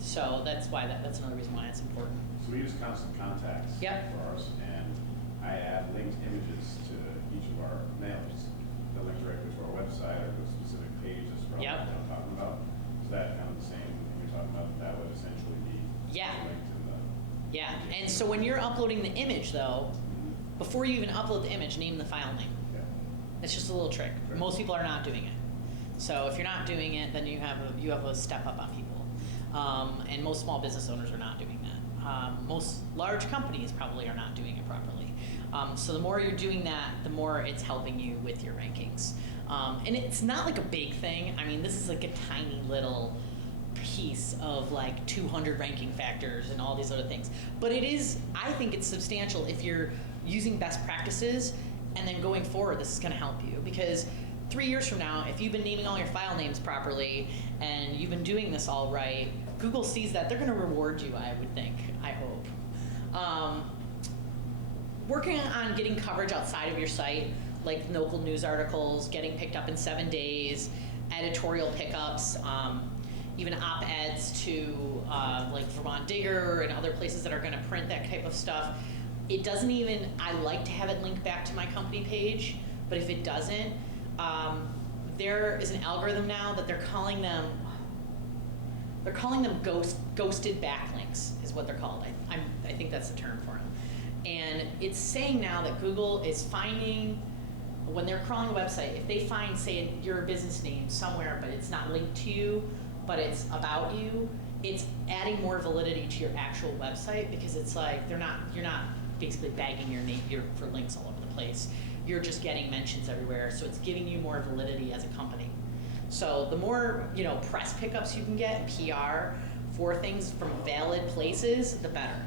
So that's why that's another reason why it's important. So we use Constant Contacts Yep. for ours, and I add linked images to each of our mailers. They'll link directly to our website or to a specific page that's probably Yep. what I'm talking about. Is that kind of the same thing you're talking about? That would essentially be Yeah. linked in the... Yeah, and so when you're uploading the image though, before you even upload the image, name the file name. Yeah. It's just a little trick. Right. Most people are not doing it. So if you're not doing it, then you have a step up on people. And most small business owners are not doing that. Most large companies probably are not doing it properly. So the more you're doing that, the more it's helping you with your rankings. And it's not like a big thing. I mean, this is like a tiny little piece of like 200 ranking factors and all these other things. But it is, I think it's substantial if you're using best practices, and then going forward, this is gonna help you. Because 3 years from now, if you've been naming all your file names properly and you've been doing this all right, Google sees that, they're gonna reward you, I would think, I hope. Working on getting coverage outside of your site, like local news articles, getting picked up in 7 days, editorial pickups, even op-eds to like Vermont Digger and other places that are gonna print that type of stuff. It doesn't even, I like to have it linked back to my company page, but if it doesn't, there is an algorithm now that they're calling them ghosted backlinks is what they're called. I think that's the term for them. And it's saying now that Google is finding, when they're crawling a website, if they find, say, your business name somewhere, but it's not linked to you, but it's about you, it's adding more validity to your actual website, because it's like you're not basically bagging your name for links all over the place. You're just getting mentions everywhere, so it's giving you more validity as a company. So the more press pickups you can get, PR for things from valid places, the better,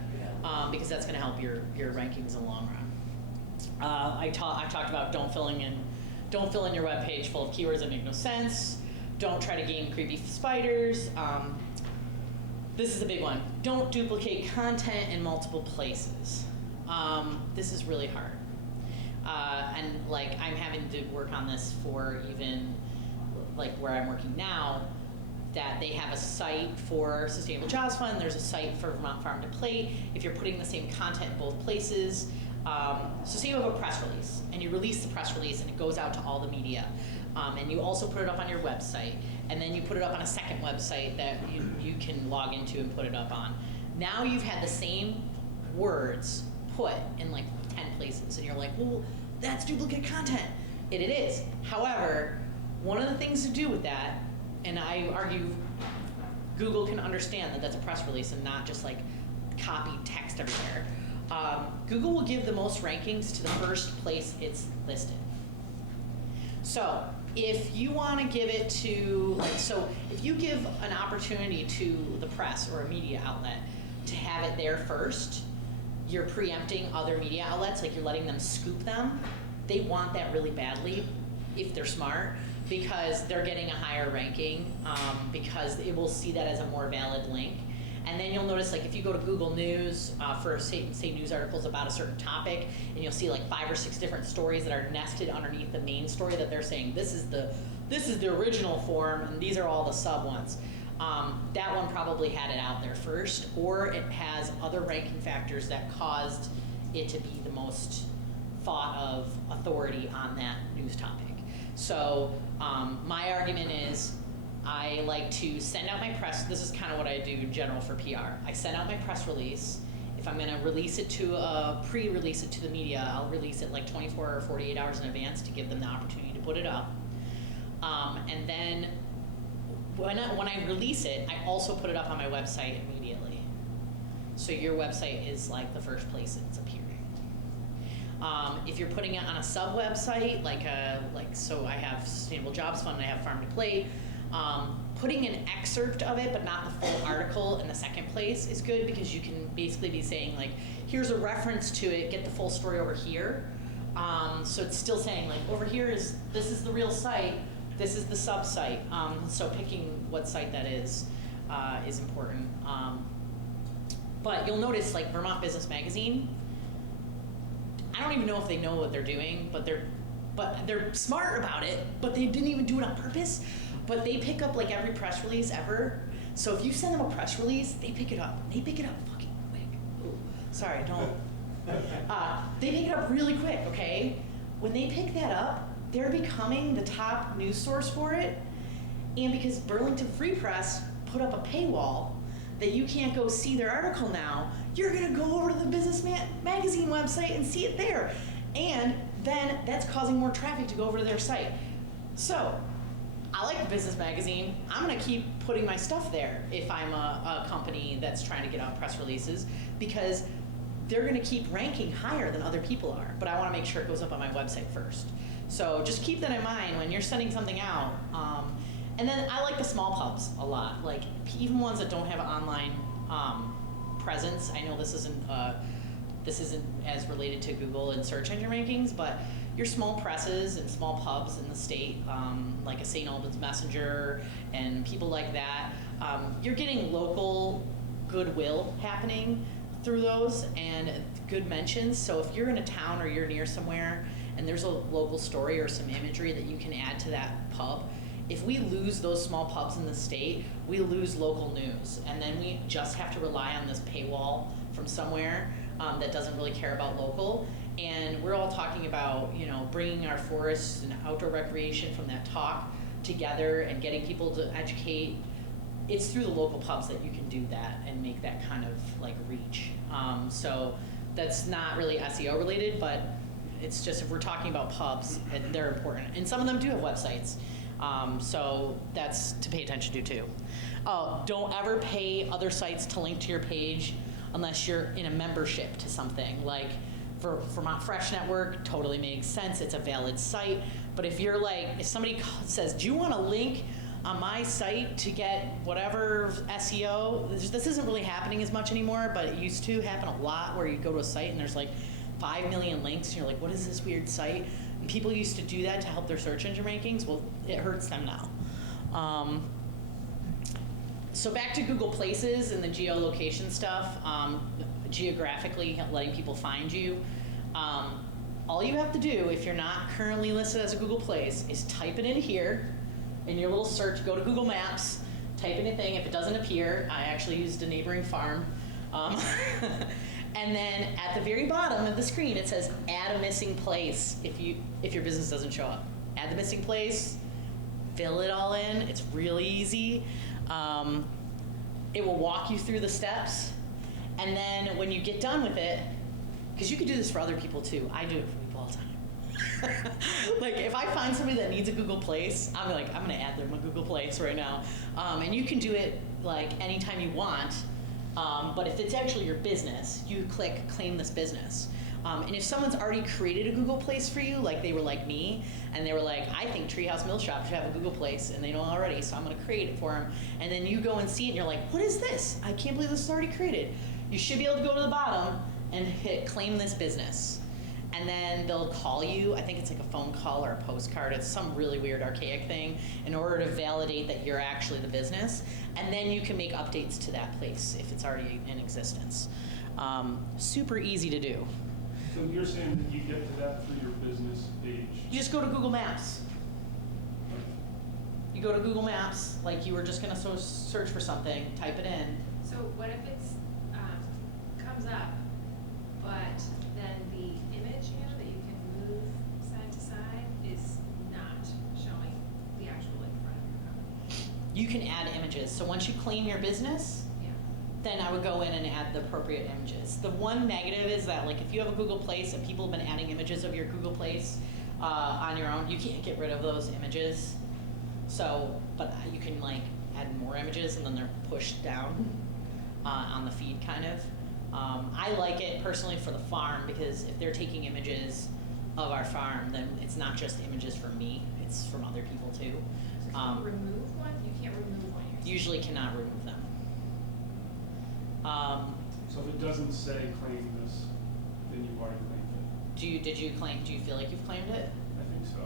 because that's going to help your rankings in the long run. I talked about don't fill in your web page full of keywords that make no sense. Don't try to game creepy spiders. This is a big one. Don't duplicate content in multiple places. This is really hard. And like I'm having to work on this for even like where I'm working now, that they have a site for Sustainable Jobs Fund, there's a site for Vermont Farm to Plate. If you're putting the same content in both places, so say you have a press release and you release the press release and it goes out to all the media, and you also put it up on your website, and then you put it up on a second website that you can log into and put it up on. Now you've had the same words put in like 10 places, and you're like, well, that's duplicate content. It is. However, one of the things to do with that, and I argue Google can understand that that's a press release and not just like copied text everywhere. Google will give the most rankings to the first place it's listed. So if you want to give it to, if you give an opportunity to the press or a media outlet to have it there first, you're preempting other media outlets, like you're letting them scoop them. They want that really badly, if they're smart, because they're getting a higher ranking, because it will see that as a more valid link. And then you'll notice, like if you go to Google News for say news articles about a certain topic, and you'll see like 5 or 6 different stories that are nested underneath the main story that they're saying this is the original form, and these are all the sub ones. That one probably had it out there first, or it has other ranking factors that caused it to be the most thought of authority on that news topic. So my argument is I like to send out my press, this is kind of what I do in general for PR. I send out my press release. If I'm gonna release it to pre-release it to the media, I'll release it like 24 or 48 hours in advance to give them the opportunity to put it up. And then when I release it, I also put it up on my website immediately. So your website is like the first place it's appearing. If you're putting it on a sub website, so I have Sustainable Jobs Fund and I have Farm to Plate, putting an excerpt of it but not the full article in the second place is good, because you can basically be saying like, here's a reference to it, get the full story over here. So it's still saying like, over here this is the real site, this is the sub site. So picking what site that is important. But you'll notice like Vermont Business Magazine, I don't even know if they know what they're doing, but they're smart about it, but they didn't even do it on purpose. But they pick up like every press release ever. So if you send them a press release, they pick it up. They pick it up fucking quick. Ooh, sorry, don't. They pick it up really quick, okay? When they pick that up, they're becoming the top news source for it. And because Burlington Free Press put up a paywall that you can't go see their article now, you're gonna go over to the Business Magazine website and see it there. And then that's causing more traffic to go over to their site. So, I like the Business Magazine. I'm gonna keep putting my stuff there if I'm a company that's trying to get out press releases, because they're gonna keep ranking higher than other people are, but I wanna make sure it goes up on my website first. So just keep that in mind when you're sending something out. And then I like the small pubs a lot, like even ones that don't have an online presence. I know this isn't as related to Google and search engine rankings, but your small presses and small pubs in the state, like a St. Albans Messenger and people like that, you're getting local goodwill happening through those and good mentions. So if you're in a town or you're near somewhere and there's a local story or some imagery that you can add to that pub, if we lose those small pubs in the state, we lose local news. And then we just have to rely on this paywall from somewhere that doesn't really care about local. And we're all talking about, bringing our forests and outdoor recreation from that talk together and getting people to educate. It's through the local pubs that you can do that and make that kind of like reach. So that's not really SEO related, but it's just if we're talking about pubs, they're important. And some of them do have websites. So that's to pay attention to too. Don't ever pay other sites to link to your page unless you're in a membership to something. Like for Vermont Fresh Network, totally makes sense. It's a valid site. But if you're like, if somebody says, do you want a link on my site to get whatever SEO, this isn't really happening as much anymore, but it used to happen a lot where you go to a site and there's like 5 million links and you're like, what is this weird site? And people used to do that to help their search engine rankings. Well, it hurts them now. So back to Google Places and the geolocation stuff, geographically letting people find you. All you have to do if you're not currently listed as a Google Place is type it in here in your little search, go to Google Maps, type anything. If it doesn't appear, I actually used a neighboring farm. And then at the very bottom of the screen, it says add a missing place if your business doesn't show up. Add the missing place, fill it all in. It's really easy. It will walk you through the steps. And then when you get done with it, because you could do this for other people too. I do it for people all the time. Like if I find somebody that needs a Google Place, I'm like, I'm gonna add them a Google Place right now. And you can do it like anytime you want. But if it's actually your business, you click claim this business. And if someone's already created a Google Place for you, like they were like me, and they were like, I think Treehouse Mill Shop should have a Google Place, and they don't already, so I'm gonna create it for them. And then you go and see it, and you're like, what is this? I can't believe this is already created. You should be able to go to the bottom and hit claim this business. And then they'll call you, I think it's like a phone call or a postcard, it's some really weird archaic thing, in order to validate that you're actually the business. And then you can make updates to that place if it's already in existence. Super easy to do. So you're saying that you get to that through your business page? You just go to Google Maps. You go to Google Maps, like you were just gonna search for something, type it in. So what if it's, comes up, but then the image, that you can move side to side is not you can add images. So once you claim your business, Yeah. then I would go in and add the appropriate images. The one negative is that, like, if you have a Google Place and people have been adding images of your Google Place on your own, you can't get rid of those images. So, but you can like add more images and then they're pushed down on the feed kind of. I like it personally for the farm because if they're taking images of our farm, then it's not just images from me, it's from other people too. So can you remove one? You can't remove one yourself. Usually cannot remove them. So if it doesn't say claim this, then you've already claimed it. Do you feel like you've claimed it? I think so.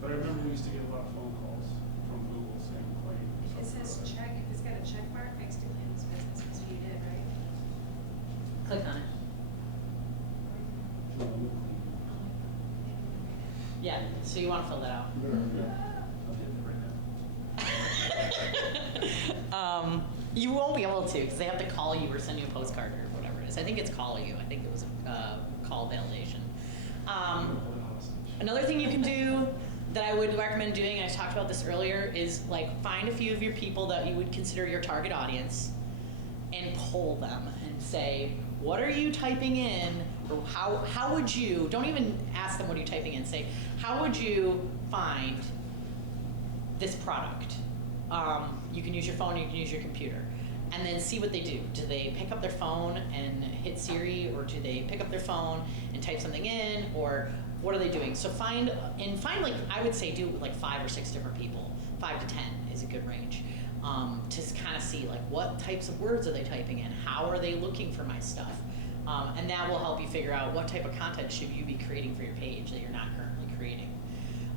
But I remember we used to get a lot of phone calls from Google saying claim. If it says check, if it's got a check mark next to Lynn's business, that's what you did, right? Click on it. No, I'm gonna claim Yeah, so you want to fill that out. it. I'll hit it right now. You won't be able to because they have to call you or send you a postcard or whatever it is. I think it's call you. I think it was a call validation. Another thing you can do that I would recommend doing, and I talked about this earlier, is like find a few of your people that you would consider your target audience and poll them and say, what are you typing in? Or how would you, don't even ask them what are you typing in, say, how would you find this product? You can use your phone, you can use your computer. And then see what they do. Do they pick up their phone and hit Siri, or do they pick up their phone and type something in, or what are they doing? So find like, I would say do like 5 or 6 different people. 5 to 10 is a good range. To kind of see like what types of words are they typing in? How are they looking for my stuff? And that will help you figure out what type of content should you be creating for your page that you're not currently creating.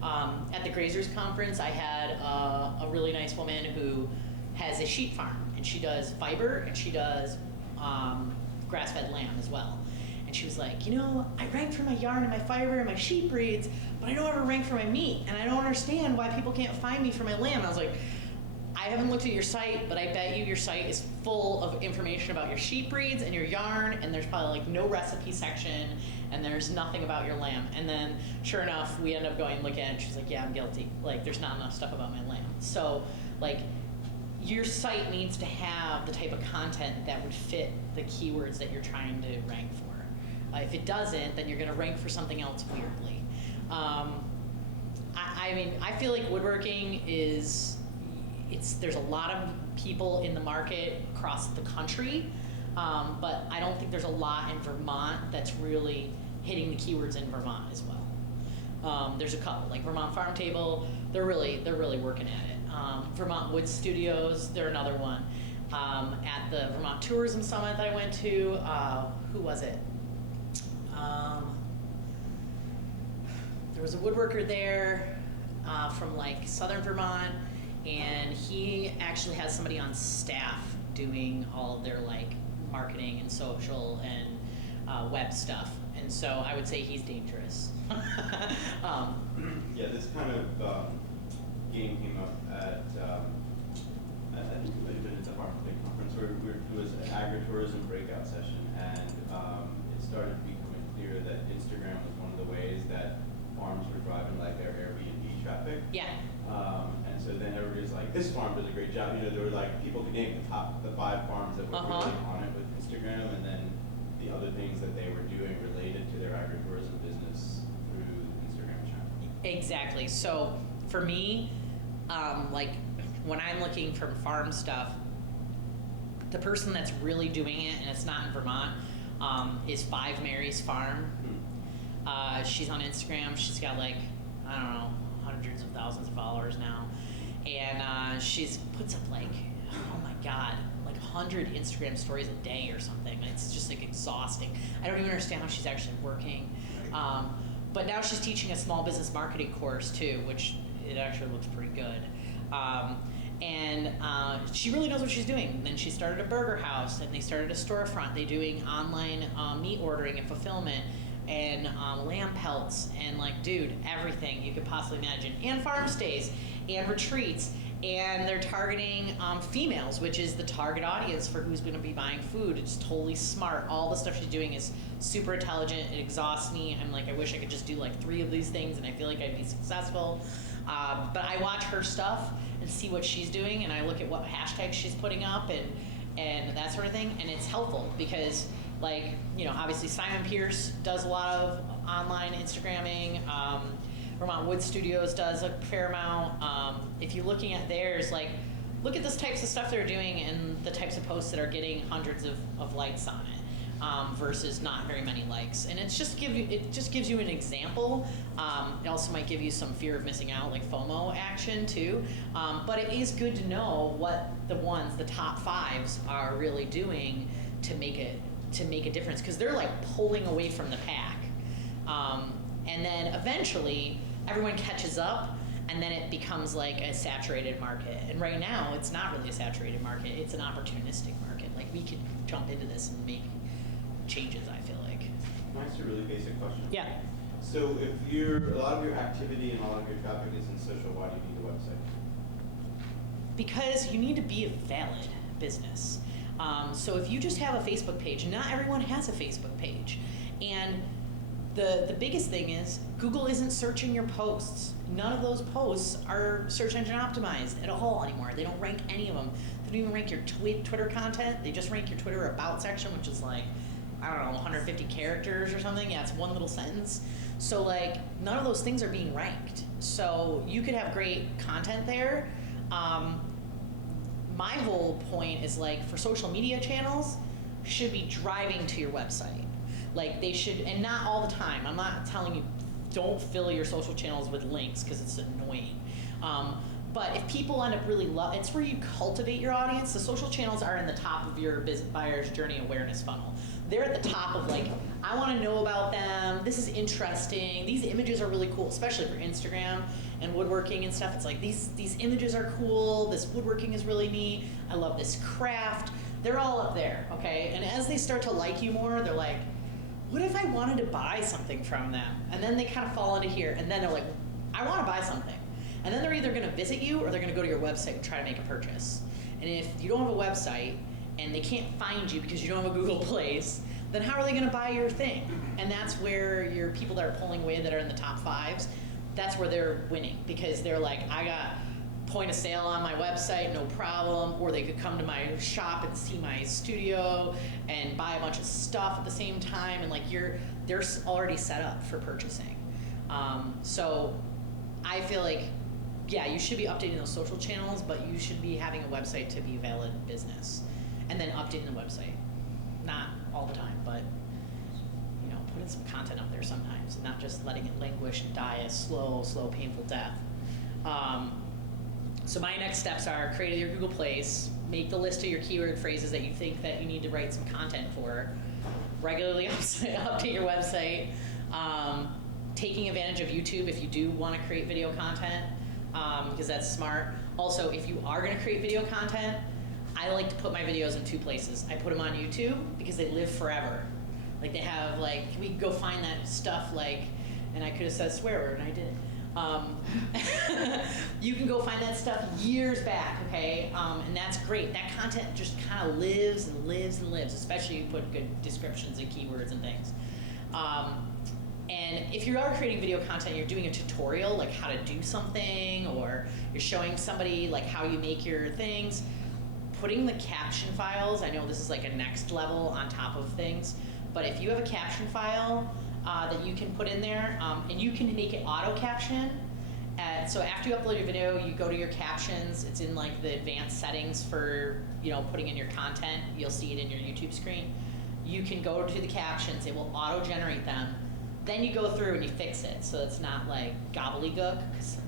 At the Grazers Conference, I had a really nice woman who has a sheep farm, and she does fiber and she does grass-fed lamb as well. And she was like, you know, I rank for my yarn and my fiber and my sheep breeds, but I don't ever rank for my meat, and I don't understand why people can't find me for my lamb. And I was like, I haven't looked at your site, but I bet you your site is full of information about your sheep breeds and your yarn, and there's probably like no recipe section, and there's nothing about your lamb. And then sure enough, we end up going look at it, and she's like, yeah, I'm guilty. Like, there's not enough stuff about my lamb. So like, your site needs to have the type of content that would fit the keywords that you're trying to rank for. If it doesn't, then you're gonna rank for something else weirdly. I mean, I feel like woodworking is, there's a lot of people in the market across the country, but I don't think there's a lot in Vermont that's really hitting the keywords in Vermont as well. There's a couple, like Vermont Farm Table, they're really working at it. Vermont Wood Studios, they're another one. At the Vermont Tourism Summit that I went to, who was it? There was a woodworker there from like southern Vermont, and he actually has somebody on staff doing all of their like marketing and social and web stuff. And so I would say he's dangerous. Yeah, this kind of game came up at I think it might have been at the Harvard Big Conference where it was an agritourism breakout session, and it started becoming clear that Instagram was one of the ways that farms were driving like their Airbnb traffic. Yeah. And so then everybody's like, this farm does a great job. You know, there were like people could name the 5 farms that were really on it with Instagram, and then the other things that they were doing related to their agritourism business through the Instagram channel. Exactly. So for me, like when I'm looking for farm stuff, the person that's really doing it, and it's not in Vermont, is 5 Mary's Farm. She's on Instagram. She's got like, I don't know, hundreds of thousands of followers now. And she's puts up like, oh my God, like 100 Instagram stories a day or something. It's just like exhausting. I don't even understand how she's actually working. But now she's teaching a small business marketing course too, which it actually looks pretty good. And she really knows what she's doing. And then she started a burger house, and they started a storefront. They're doing online meat ordering and fulfillment, and lamb pelts, and like, dude, everything you could possibly imagine. And farm stays, and retreats, and they're targeting females, which is the target audience for who's gonna be buying food. It's totally smart. All the stuff she's doing is super intelligent. It exhausts me. I'm like, I wish I could just do like 3 of these things, and I feel like I'd be successful. But I watch her stuff and see what she's doing, and I look at what hashtags she's putting up and that sort of thing, and it's helpful because, like, you know, obviously Simon Pierce does a lot of online Instagramming. Vermont Wood Studios does a fair amount. If you're looking at theirs, like, look at the types of stuff they're doing and the types of posts that are getting hundreds of likes on it, versus not very many likes. And it just gives you an example. It also might give you some fear of missing out, like FOMO action too. But it is good to know what the top fives are really doing to make a difference, because they're like pulling away from the pack. And then eventually everyone catches up, and then it becomes like a saturated market. And right now it's not really a saturated market, it's an opportunistic market. Like, we could jump into this and make changes, I feel like. Can I ask you a really basic question? Yeah. So if a lot of your activity and a lot of your traffic is in social, why do you need a website? Because you need to be a valid business. So if you just have a Facebook page, not everyone has a Facebook page. And the biggest thing is Google isn't searching your posts. None of those posts are search engine optimized at all anymore. They don't rank any of them. They don't even rank your Twitter content. They just rank your Twitter about section, which is like, I don't know, 150 characters or something. Yeah, it's one little sentence. So like, none of those things are being ranked. So you could have great content there. My whole point is, like, for social media channels, should be driving to your website. Like, they should, and not all the time. I'm not telling you don't fill your social channels with links, because it's annoying. But if people end up really it's where you cultivate your audience. The social channels are in the top of your buyer's journey awareness funnel. They're at the top of, like, I want to know about them. This is interesting. These images are really cool, especially for Instagram and woodworking and stuff. It's like, these images are cool. This woodworking is really neat. I love this craft. They're all up there, okay? And as they start to like you more, they're like, what if I wanted to buy something from them? And then they kind of fall into here, and then they're like, I want to buy something. And then they're either going to visit you or they're going to go to your website and try to make a purchase. And if you don't have a website and they can't find you because you don't have a Google Place, then how are they going to buy your thing? And that's where your people that are pulling away, that are in the top fives, that's where they're winning, because they're like, I got point of sale on my website, no problem. Or they could come to my shop and see my studio and buy a bunch of stuff at the same time, and like, they're already set up for purchasing. So I feel like, yeah, you should be updating those social channels, but you should be having a website to be a valid business, and then updating the website. Not all the time, but, you know, putting some content up there sometimes, and not just letting it languish and die a slow, painful death. So my next steps are create your Google Place, make the list of your keyword phrases that you think that you need to write some content for, regularly update your website, taking advantage of YouTube if you do want to create video content, because that's smart. Also, if you are going to create video content, I like to put my videos in two places. I put them on YouTube because they live forever. Like, they have, like, we go find that stuff, like, and I could have said swear word, and I did. You can go find that stuff years back, okay? And that's great. That content just kind of lives and lives and lives, especially if you put good descriptions and keywords and things. And if you are creating video content, you're doing a tutorial, like how to do something, or you're showing somebody like how you make your things, putting the caption files, I know this is like a next level on top of things, but if you have a caption file that you can put in there, and you can make it auto caption. So after you upload your video, you go to your captions. It's in like the advanced settings for, you know, putting in your content. You'll see it in your YouTube screen. You can go to the captions. It will auto generate them. Then you go through and you fix it so it's not like gobbledygook.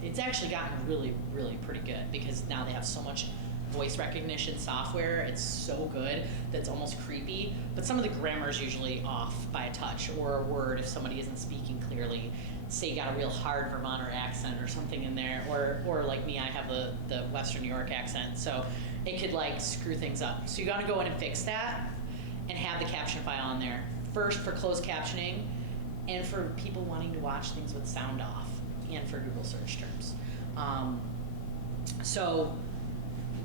It's actually gotten really, really pretty good, because now they have so much voice recognition software. It's so good that it's almost creepy. But some of the grammar is usually off by a touch or a word if somebody isn't speaking clearly. Say you got a real hard Vermonter accent or something in there, or like me, I have the Western New York accent, so it could like screw things up. So you gotta go in and fix that and have the caption file on there. First for closed captioning, and for people wanting to watch things with sound off, and for Google search terms. So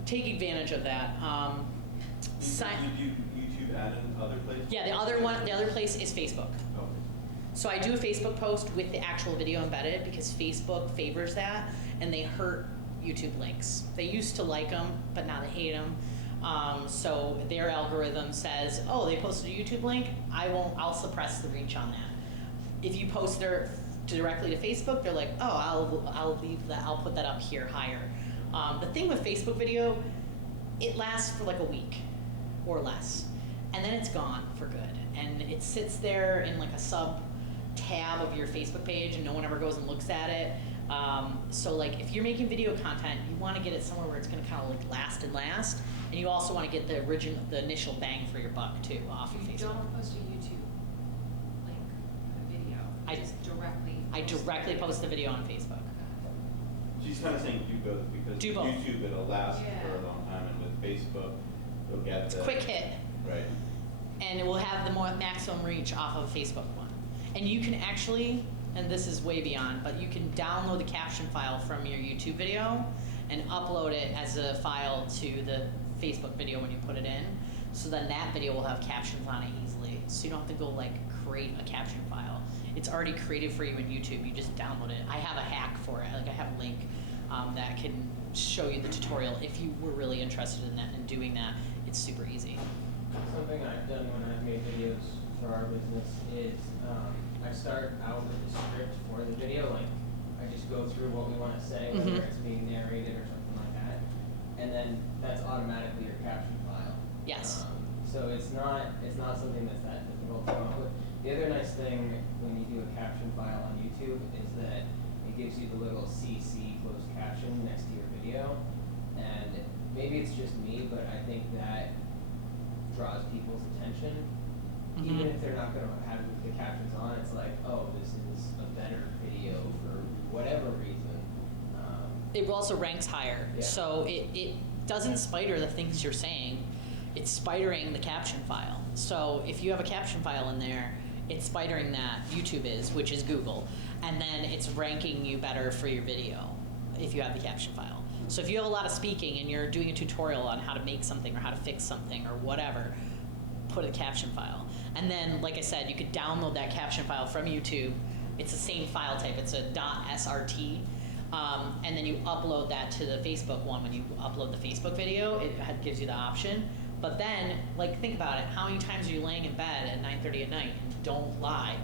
take advantage of that. You do YouTube add in other places? Yeah, the other place is Facebook. Okay. So I do a Facebook post with the actual video embedded because Facebook favors that, and they hurt YouTube links. They used to like them, but now they hate them. So their algorithm says, oh, they posted a YouTube link, I'll suppress the reach on that. If you post directly to Facebook, they're like, oh, I'll leave that, I'll put that up here higher. The thing with Facebook video, it lasts for like a week or less, and then it's gone for good. And it sits there in like a sub tab of your Facebook page, and no one ever goes and looks at it. So like if you're making video content, you want to get it somewhere where it's going to kind of like last, and you also want to get the initial bang for your buck too off of You Facebook. don't post a YouTube link, a video. I- Just directly. I directly post the video on Facebook. She's kind of saying do both because Do with both. YouTube it'll last Yeah. for a long time, and with Facebook you'll get It's the a quick hit, right. and it will have the more maximum reach off of a Facebook one. And you can actually, and this is way beyond, but you can download the caption file from your YouTube video and upload it as a file to the Facebook video when you put it in. So then that video will have captions on it easily. So you don't have to go like create a caption file. It's already created for you in YouTube. You just download it. I have a hack for it. Like I have a link that can show you the tutorial if you were really interested in that and doing that. It's super easy. Something I've done when I've made videos for our business is I start out with the script for the video. Like I just go through what we want to say, whether it's being narrated or something like that, and then that's automatically your caption file. Yes. So it's not something that's that difficult to come up with. The other nice thing when you do a caption file on YouTube is that it gives you the little CC closed caption next to your video, and maybe it's just me, but I think that draws people's attention. Even if they're not going to have the captions on, it's like, oh, this is a better video for whatever reason. It also ranks higher. Yeah. So it doesn't spider the things you're saying. It's spidering the caption file. So if you have a caption file in there, it's spidering that YouTube is, which is Google. And then it's ranking you better for your video if you have the caption file. So if you have a lot of speaking and you're doing a tutorial on how to make something or how to fix something or whatever, put a caption file. And then, like I said, you could download that caption file from YouTube. It's the same file type. It's a .srt. And then you upload that to the Facebook one. When you upload the Facebook video, it gives you the option. But then, like, think about it. How many times are you laying in bed at 9:30 at night? And don't lie.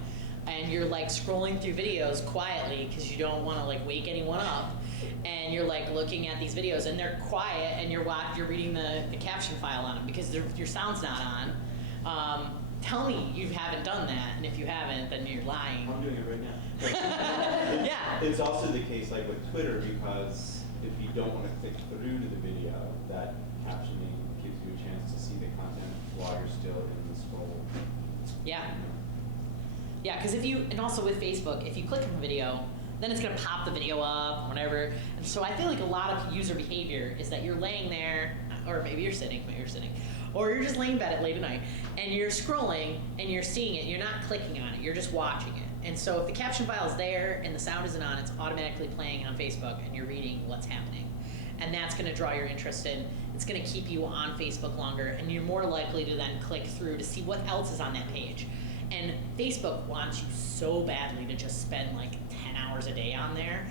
And you're, like, scrolling through videos quietly because you don't want to, like, wake anyone up. And you're, like, looking at these videos, and they're quiet, and you're reading the caption file on them because your sound's not on. Tell me you haven't done that, and if you haven't, then you're lying. I'm doing it right now. Yeah. It's also the case like with Twitter, because if you don't want to click through to the video, that captioning gives you a chance to see the content while you're still in the scroll. Yeah. Yeah, because and also with Facebook, if you click on the video, then it's going to pop the video up, whatever. And so I feel like a lot of user behavior is that you're laying there, or maybe you're sitting, or you're just laying in bed at late at night, and you're scrolling, and you're seeing it, you're not clicking on it, you're just watching it. And so if the caption file is there, and the sound isn't on, it's automatically playing on Facebook, and you're reading what's happening. And that's going to draw your interest in. It's going to keep you on Facebook longer, and you're more likely to then click through to see what else is on that page. And Facebook wants you so badly to just spend like 10 hours a day on there.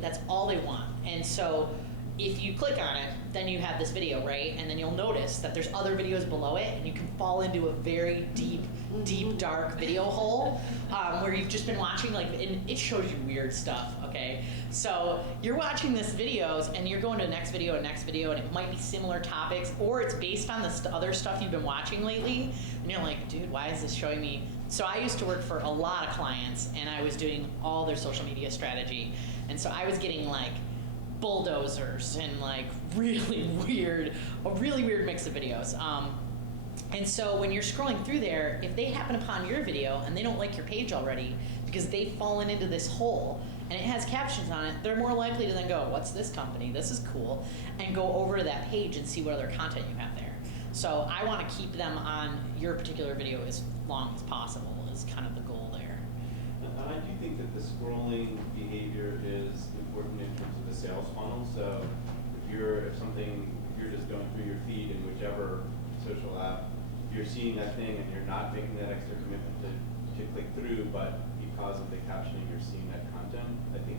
That's all they want. And so if you click on it, then you have this video, right? And then you'll notice that there's other videos below it, and you can fall into a very deep, dark video hole where you've just been watching, like, and it shows you weird stuff, okay? So you're watching this videos, and you're going to the next video, and it might be similar topics, or it's based on the other stuff you've been watching lately, and you're like, dude, why is this showing me? So I used to work for a lot of clients, and I was doing all their social media strategy, and so I was getting, like, bulldozers and like a really weird mix of videos. And so when you're scrolling through there, if they happen upon your video and they don't like your page already because they've fallen into this hole and it has captions on it, they're more likely to then go, what's this company? This is cool. And go over to that page and see what other content you have there. So I want to keep them on your particular video as long as possible is kind of the goal there. And I do think that the scrolling behavior is important in terms of the sales funnel. So if you're just going through your feed in whichever social app, you're seeing that thing and you're not making that extra commitment to to click through, but because of the captioning, you're seeing that content. I think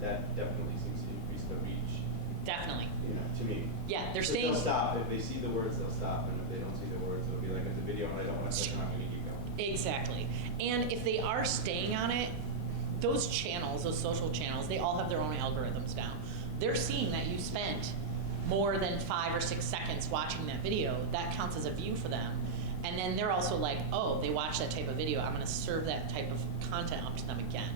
that definitely seems to increase the reach, Definitely. you know, to me. Yeah, they're 'Cause staying. They'll stop. If they see the words, they'll stop. And if they don't see the words, it'll be like, it's a video and I don't want to click on it, I'm going to keep going. Exactly. And if they are staying on it, those channels, those social channels, they all have their own algorithms now. They're seeing that you spent more than 5 or 6 seconds watching that video. That counts as a view for them. And then they're also like, oh, they watch that type of video. I'm going to serve that type of content up to them again.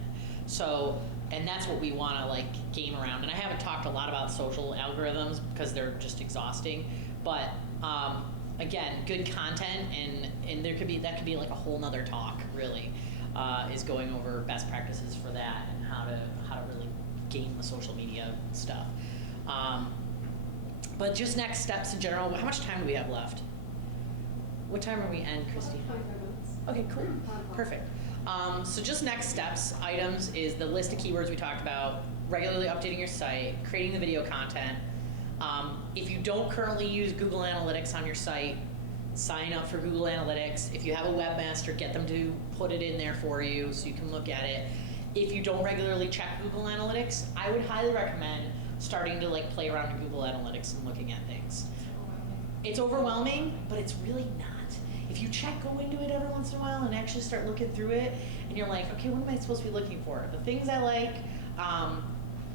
So, and that's what we want to like game around. And I haven't talked a lot about social algorithms because they're just exhausting. But again, good content and that could be like a whole nother talk really, is going over best practices for that and how to really game the social media stuff. But just next steps in general. How much time do we have left? What time are we end, Christine? 45 minutes. Okay, cool. Perfect. So just next steps items is the list of keywords we talked about, regularly updating your site, creating the video content. If you don't currently use Google Analytics on your site, sign up for Google Analytics. If you have a webmaster, get them to put it in there for you so you can look at it. If you don't regularly check Google Analytics, I would highly recommend starting to like play around in Google Analytics and looking at things. It's overwhelming, but it's really not. If you go into it every once in a while and actually start looking through it, and you're like, okay, what am I supposed to be looking for? The things I like,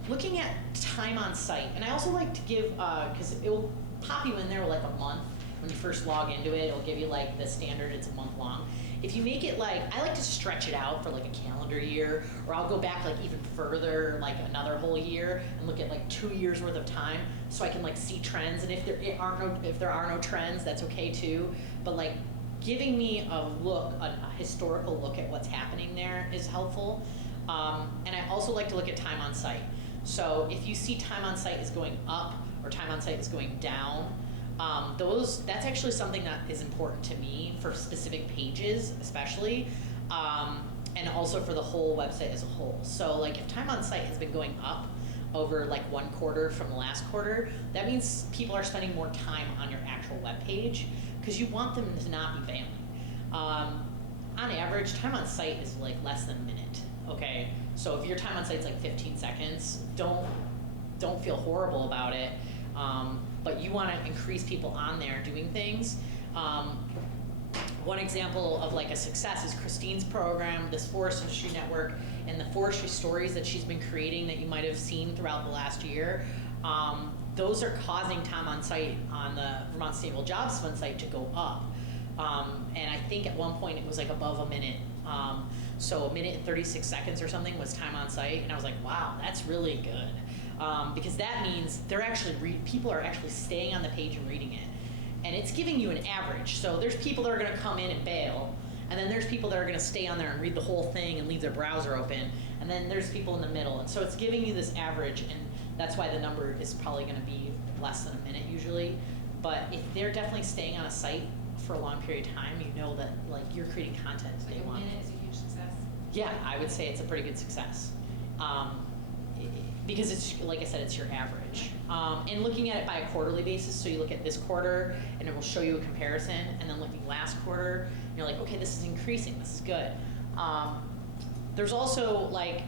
looking at time on site. And I also like to give, because it will pop you in there like a month. When you first log into it, it'll give you like the standard, it's a month long. If you make it like, I like to stretch it out for like a calendar year, or I'll go back like even further, like another whole year, and look at like 2 years worth of time, so I can like see trends. And if there are no trends, that's okay too. But like giving me a historical look at what's happening there is helpful. And I also like to look at time on site. So if you see time on site is going up or time on site is going down, that's actually something that is important to me for specific pages, especially, and also for the whole website as a whole. So like if time on site has been going up over like 1 quarter from the last quarter, that means people are spending more time on your actual web page because you want them to not be failing. On average, time on site is like less than a minute. Okay, so if your time on site is like 15 seconds, don't feel horrible about it. But you want to increase people on there doing things. One example of like a success is Christine's program, this Forest Industry Network, and the forestry stories that she's been creating that you might have seen throughout the last year. Those are causing time on site on the Vermont Sustainable Jobs Fund site to go up. And I think at one point it was like above a minute. So 1 minute and 36 seconds or something was time on site, and I was like, wow, that's really good. Because that means people are actually staying on the page and reading it. And it's giving you an average. So there's people that are gonna come in and bail, and then there's people that are gonna stay on there and read the whole thing and leave their browser open, and then there's people in the middle. And so it's giving you this average, and that's why the number is probably gonna be less than a minute usually. But if they're definitely staying on a site for a long period of time, you know that like you're creating content Like they a want. minute is a huge success. Yeah, I would say it's a pretty good success. Because it's, like I said, it's your average. And looking at it by a quarterly basis, so you look at this quarter and it will show you a comparison, and then looking last quarter, and you're like, okay, this is increasing, this is good. There's also like,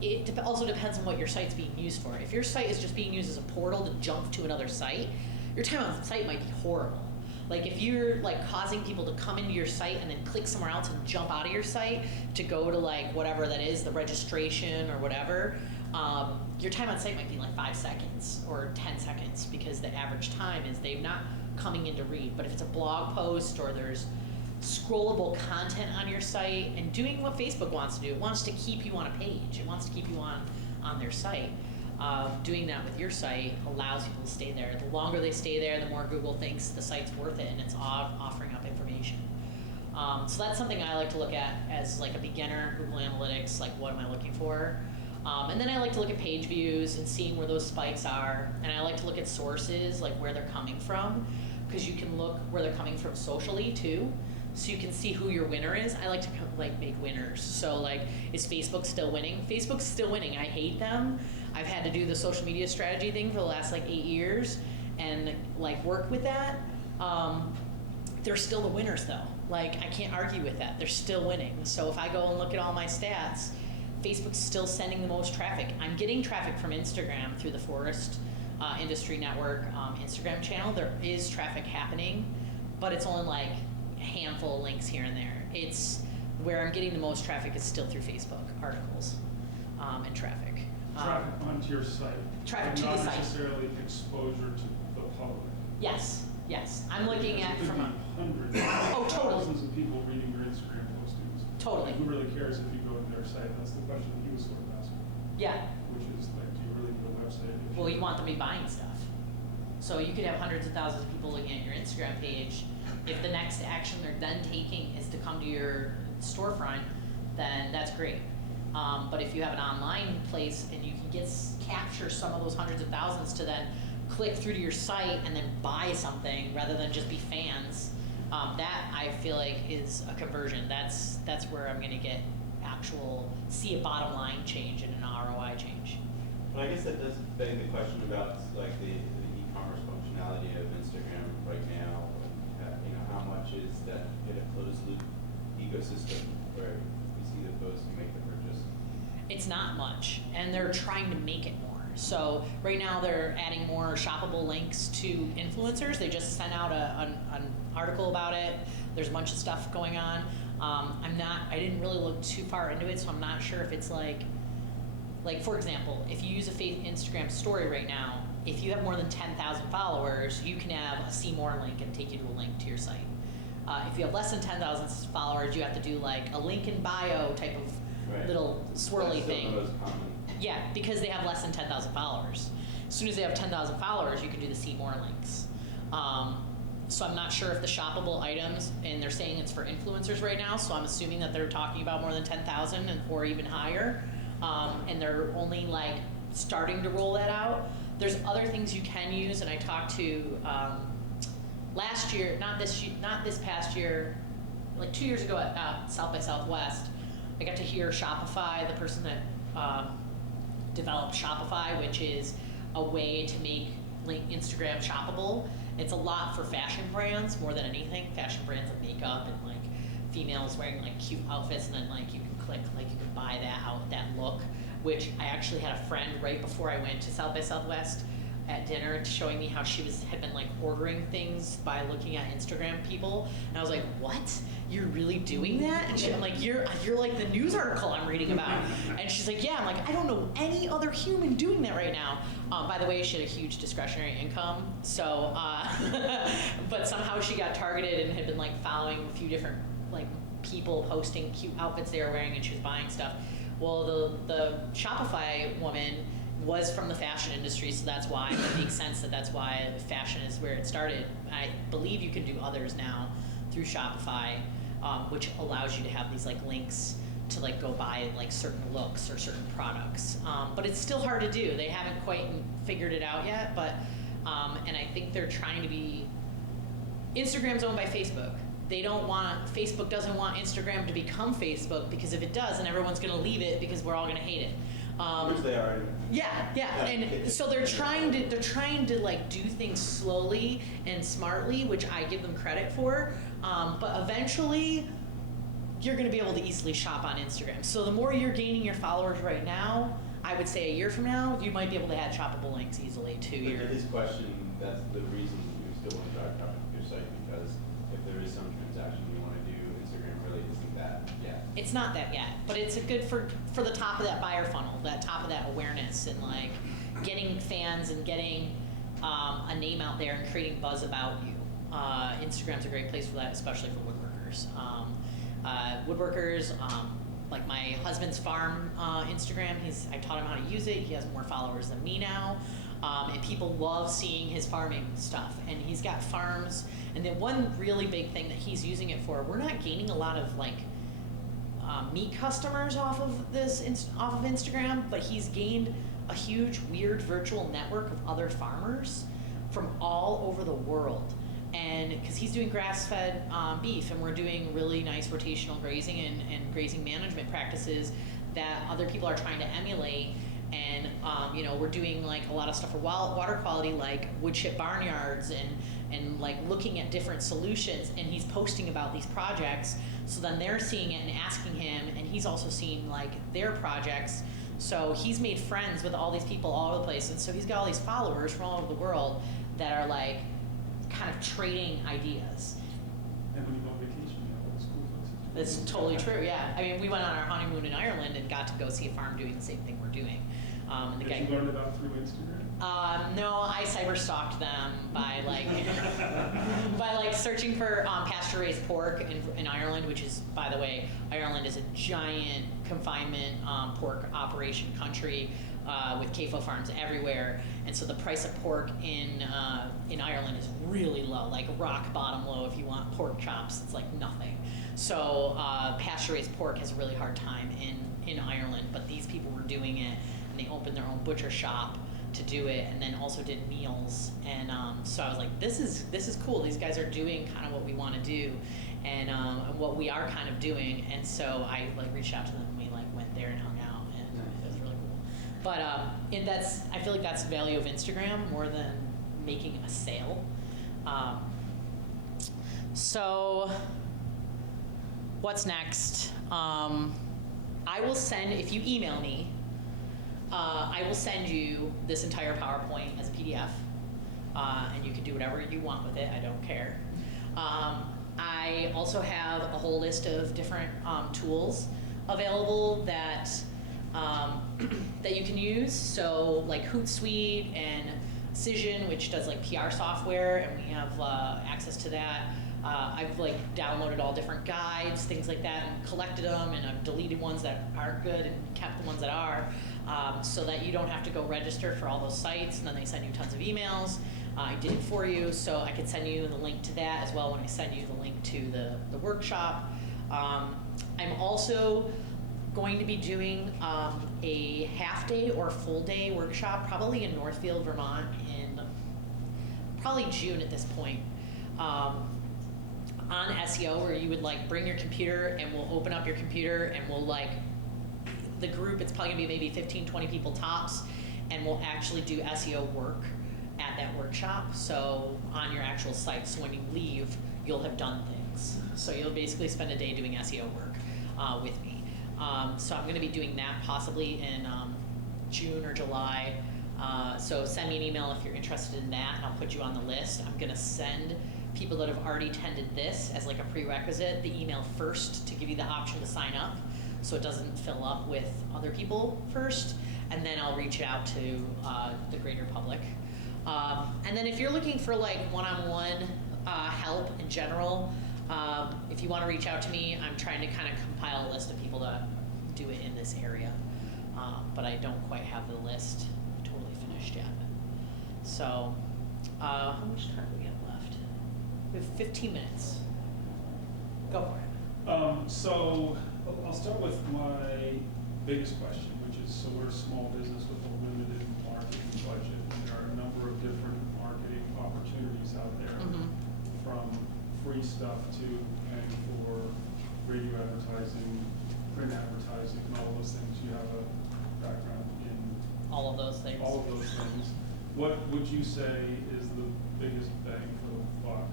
it also depends on what your site's being used for. If your site is just being used as a portal to jump to another site, your time on site might be horrible. Like if you're like causing people to come into your site and then click somewhere else and jump out of your site to go to like whatever that is, the registration or whatever, your time on site might be like 5 seconds or 10 seconds because the average time is they're not coming in to read. But if it's a blog post or there's scrollable content on your site and doing what Facebook wants to do, it wants to keep you on a page, it wants to keep you on their site. Doing that with your site allows people to stay there. The longer they stay there, the more Google thinks the site's worth it and it's offering up information. So that's something I like to look at as like a beginner, Google Analytics, like what am I looking for? And then I like to look at page views and seeing where those spikes are. And I like to look at sources, like where they're coming from, because you can look where they're coming from socially too. So you can see who your winner is. I like to like make winners. So like, is Facebook still winning? Facebook's still winning. I hate them. I've had to do the social media strategy thing for the last like 8 years and like work with that. They're still the winners though. Like, I can't argue with that. They're still winning. So if I go and look at all my stats, Facebook's still sending the most traffic. I'm getting traffic from Instagram through the Forest Industry Network Instagram channel. There is traffic happening, but it's only like a handful of links here and there. It's where I'm getting the most traffic is still through Facebook articles and traffic. Traffic onto your site. Traffic and to the site. Not necessarily exposure to the public. Yes, yes. I'm looking at Because it from a, could be hundreds, Oh, totally. thousands of people reading your Instagram postings. Totally. Who really cares if you go to their site? That's the question he was sort of asking, yeah. which is like, do you really need a website? if Well, you want them to be buying stuff. So you could have hundreds of thousands of people looking at your Instagram page. If the next action they're then taking is to come to your storefront, then that's great. But if you have an online place and you can capture some of those hundreds of thousands to then click through to your site and then buy something rather than just be fans, that I feel like is a conversion. That's where I'm going to get see a bottom line change and an ROI change. But I guess that does beg the question about like the e-commerce functionality of Instagram right now. You know, how much is that in a closed loop ecosystem where you see the post, you make the purchase? It's not much, and they're trying to make it more. So right now they're adding more shoppable links to influencers. They just sent out an article about it. There's a bunch of stuff going on. I didn't really look too far into it, so I'm not sure if it's like for example, if you use a Instagram story right now, if you have more than 10,000 followers, you can have a see more link and take you to a link to your site. If you have less than 10,000 followers, you have to do like a link in bio type of Right. little swirly That's still thing. the most common. Yeah, because they have less than 10,000 followers. As soon as they have 10,000 followers, you can do the see more links. So I'm not sure if the shoppable items, and they're saying it's for influencers right now, so I'm assuming that they're talking about more than 10,000 or even higher. And they're only like starting to roll that out. There's other things you can use, and I talked to last year, not this past year, like 2 years ago at South by Southwest, I got to hear Shopify, the person that developed Shopify, which is a way to make Instagram shoppable. It's a lot for fashion brands more than anything. Fashion brands like makeup and like females wearing like cute outfits, and then like you can click, like you can buy that look. Which I actually had a friend right before I went to South by Southwest at dinner showing me how she had been like ordering things by looking at Instagram people, and I was like, what? You're really doing that? And I'm like, you're like the news article I'm reading about. And she's like, yeah. I'm like, I don't know any other human doing that right now. By the way, she had a huge discretionary income, so but somehow she got targeted and had been like following a few different like people posting cute outfits they were wearing, and she was buying stuff. Well, the Shopify woman was from the fashion industry, so that's why it makes sense that's why fashion is where it started. I believe you can do others now through Shopify, which allows you to have these like links to like go buy like certain looks or certain products. But it's still hard to do. They haven't quite figured it out yet, but and I think they're trying to be. Instagram's owned by Facebook. Facebook doesn't want Instagram to become Facebook, because if it does, then everyone's going to leave it because we're all going to hate it. Which they are. Yeah, and so they're trying to like do things slowly and smartly, which I give them credit for. But eventually, you're going to be able to easily shop on Instagram. So the more you're gaining your followers right now, I would say a year from now, you might be able to add shoppable links easily to But your. to his question, that's the reason you still want to drive traffic to your site, because if there is some transaction you want to do, Instagram really isn't that yet. It's not that yet, but it's a good for the top of that buyer funnel, that top of that awareness, and like getting fans and getting a name out there and creating buzz about you. Instagram's a great place for that, especially for woodworkers. Like my husband's farm Instagram, I taught him how to use it. He has more followers than me now. And people love seeing his farming stuff. And he's got farms. And then one really big thing that he's using it for, we're not gaining a lot of like meat customers off of Instagram, but he's gained a huge, weird virtual network of other farmers from all over the world. And because he's doing grass-fed beef, and we're doing really nice rotational grazing and grazing management practices that other people are trying to emulate. and you know, we're doing like a lot of stuff for water quality, like wood chip barnyards, and like looking at different solutions, and he's posting about these projects, so then they're seeing it and asking him, and he's also seeing like their projects. So he's made friends with all these people all over the place, and so he's got all these followers from all over the world that are like kind of trading ideas. And when you go on vacation, you have all these cool places. That's totally true, yeah. I mean, we went on our honeymoon in Ireland and got to go see a farm doing the same thing we're doing. And the Did guy, you learn about through Instagram? no, I cyber stalked them by like by like searching for pasture raised pork in Ireland, which is, by the way, Ireland is a giant confinement pork operation country with CAFO farms everywhere, and so the price of pork in Ireland is really low, like rock bottom low. If you want pork chops, it's like nothing. So pasture raised pork has a really hard time in Ireland, but these people were doing it, and they opened their own butcher shop to do it, and then also did meals, and so I was like, this is cool. These guys are doing kind of what we want to do, and what we are kind of doing, and so I like reached out to them, and we like went there and hung out, and it was really cool. But I feel like that's the value of Instagram more than making a sale. So what's next? I will send, if you email me, I will send you this entire PowerPoint as a PDF, and you can do whatever you want with it. I don't care. I also have a whole list of different tools available that that you can use. So like Hootsuite and Cision, which does like PR software, and we have access to that. I've like downloaded all different guides, things like that, and collected them, and I've deleted ones that aren't good and kept the ones that are, so that you don't have to go register for all those sites, and then they send you tons of emails. I did it for you, so I could send you the link to that as well when I send you the link to the workshop. I'm also going to be doing a half-day or full-day workshop, probably in Northfield, Vermont, in probably June at this point. On SEO, where you would like bring your computer, and we'll open up your computer, and we'll like, the group, it's probably gonna be maybe 15, 20 people tops, and we'll actually do SEO work at that workshop. So on your actual site, so when you leave, you'll have done things. So you'll basically spend a day doing SEO work with me. So I'm gonna be doing that possibly in June or July. So send me an email if you're interested in that, and I'll put you on the list. I'm gonna send people that have already attended this as like a prerequisite the email first to give you the option to sign up, so it doesn't fill up with other people first, and then I'll reach out to the greater public. And then if you're looking for like one-on-one help in general, if you want to reach out to me, I'm trying to kind of compile a list of people that do it in this area, but I don't quite have the list totally finished yet. So how much time do we have left? We have 15 minutes. Go for it. So I'll start with my biggest question, which is, so we're a small business with a limited marketing budget. There are a number of different marketing opportunities out there, from free stuff to paying for radio advertising, print advertising, and all those things. You have a background in All of those things. all of those things. What would you say is the biggest bang for the buck?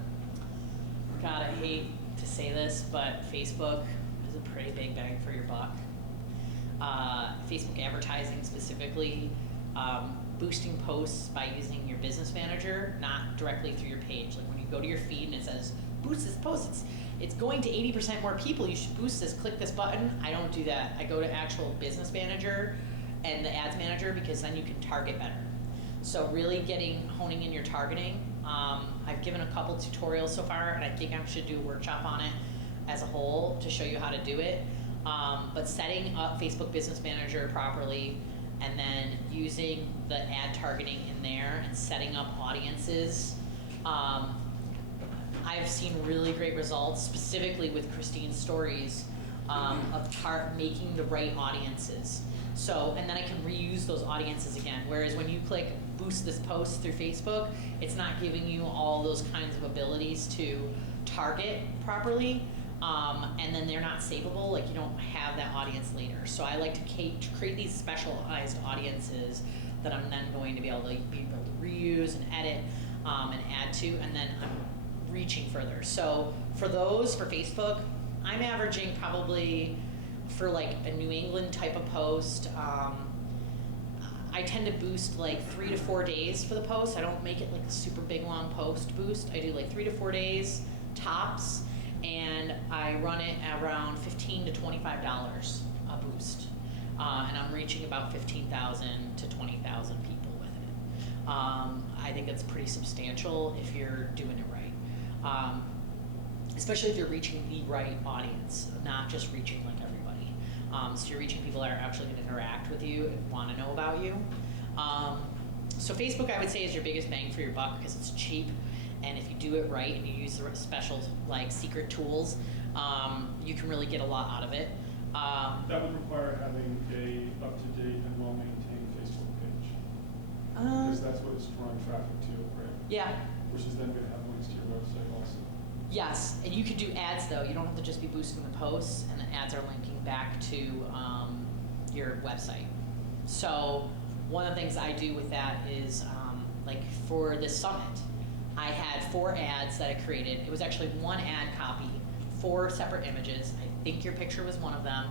God, I hate to say this, but Facebook is a pretty big bang for your buck. Facebook advertising specifically, boosting posts by using your business manager, not directly through your page. Like when you go to your feed and it says, boost this post, it's going to 80% more people, you should boost this, click this button. I don't do that. I go to actual business manager and the ads manager, because then you can target better. So really honing in your targeting. I've given a couple tutorials so far, and I think I should do a workshop on it as a whole to show you how to do it. But setting up Facebook Business Manager properly, and then using the ad targeting in there and setting up audiences. I've seen really great results, specifically with Christine's stories, of making the right audiences. So, and then I can reuse those audiences again. Whereas when you click boost this post through Facebook, it's not giving you all those kinds of abilities to target properly. and then they're not savable, like you don't have that audience later. So I like to create these specialized audiences that I'm then going to be able to reuse and edit and add to, and then I'm reaching further. So for Facebook, I'm averaging probably for like a New England type of post, I tend to boost like 3 to 4 days for the post. I don't make it like a super big long post boost. I do like 3 to 4 days tops, and I run it around $15 to $25 a boost. And I'm reaching about 15,000 to 20,000 people with it. I think that's pretty substantial if you're doing it right. Especially if you're reaching the right audience, not just reaching like everybody. So you're reaching people that are actually going to interact with you and want to know about you. So Facebook, I would say, is your biggest bang for your buck because it's cheap, and if you do it right and you use the special like secret tools, you can really get a lot out of it. That would require having a up-to-date and well-maintained Facebook page, because that's what it's drawing traffic to, right? Yeah. Which is then going to have links to your website also. Yes, and you could do ads though. You don't have to just be boosting the posts, and the ads are linking back to your website. So one of the things I do with that is, like for this summit, I had 4 ads that I created. It was actually 1 ad copy, 4 separate images. I think your picture was one of them.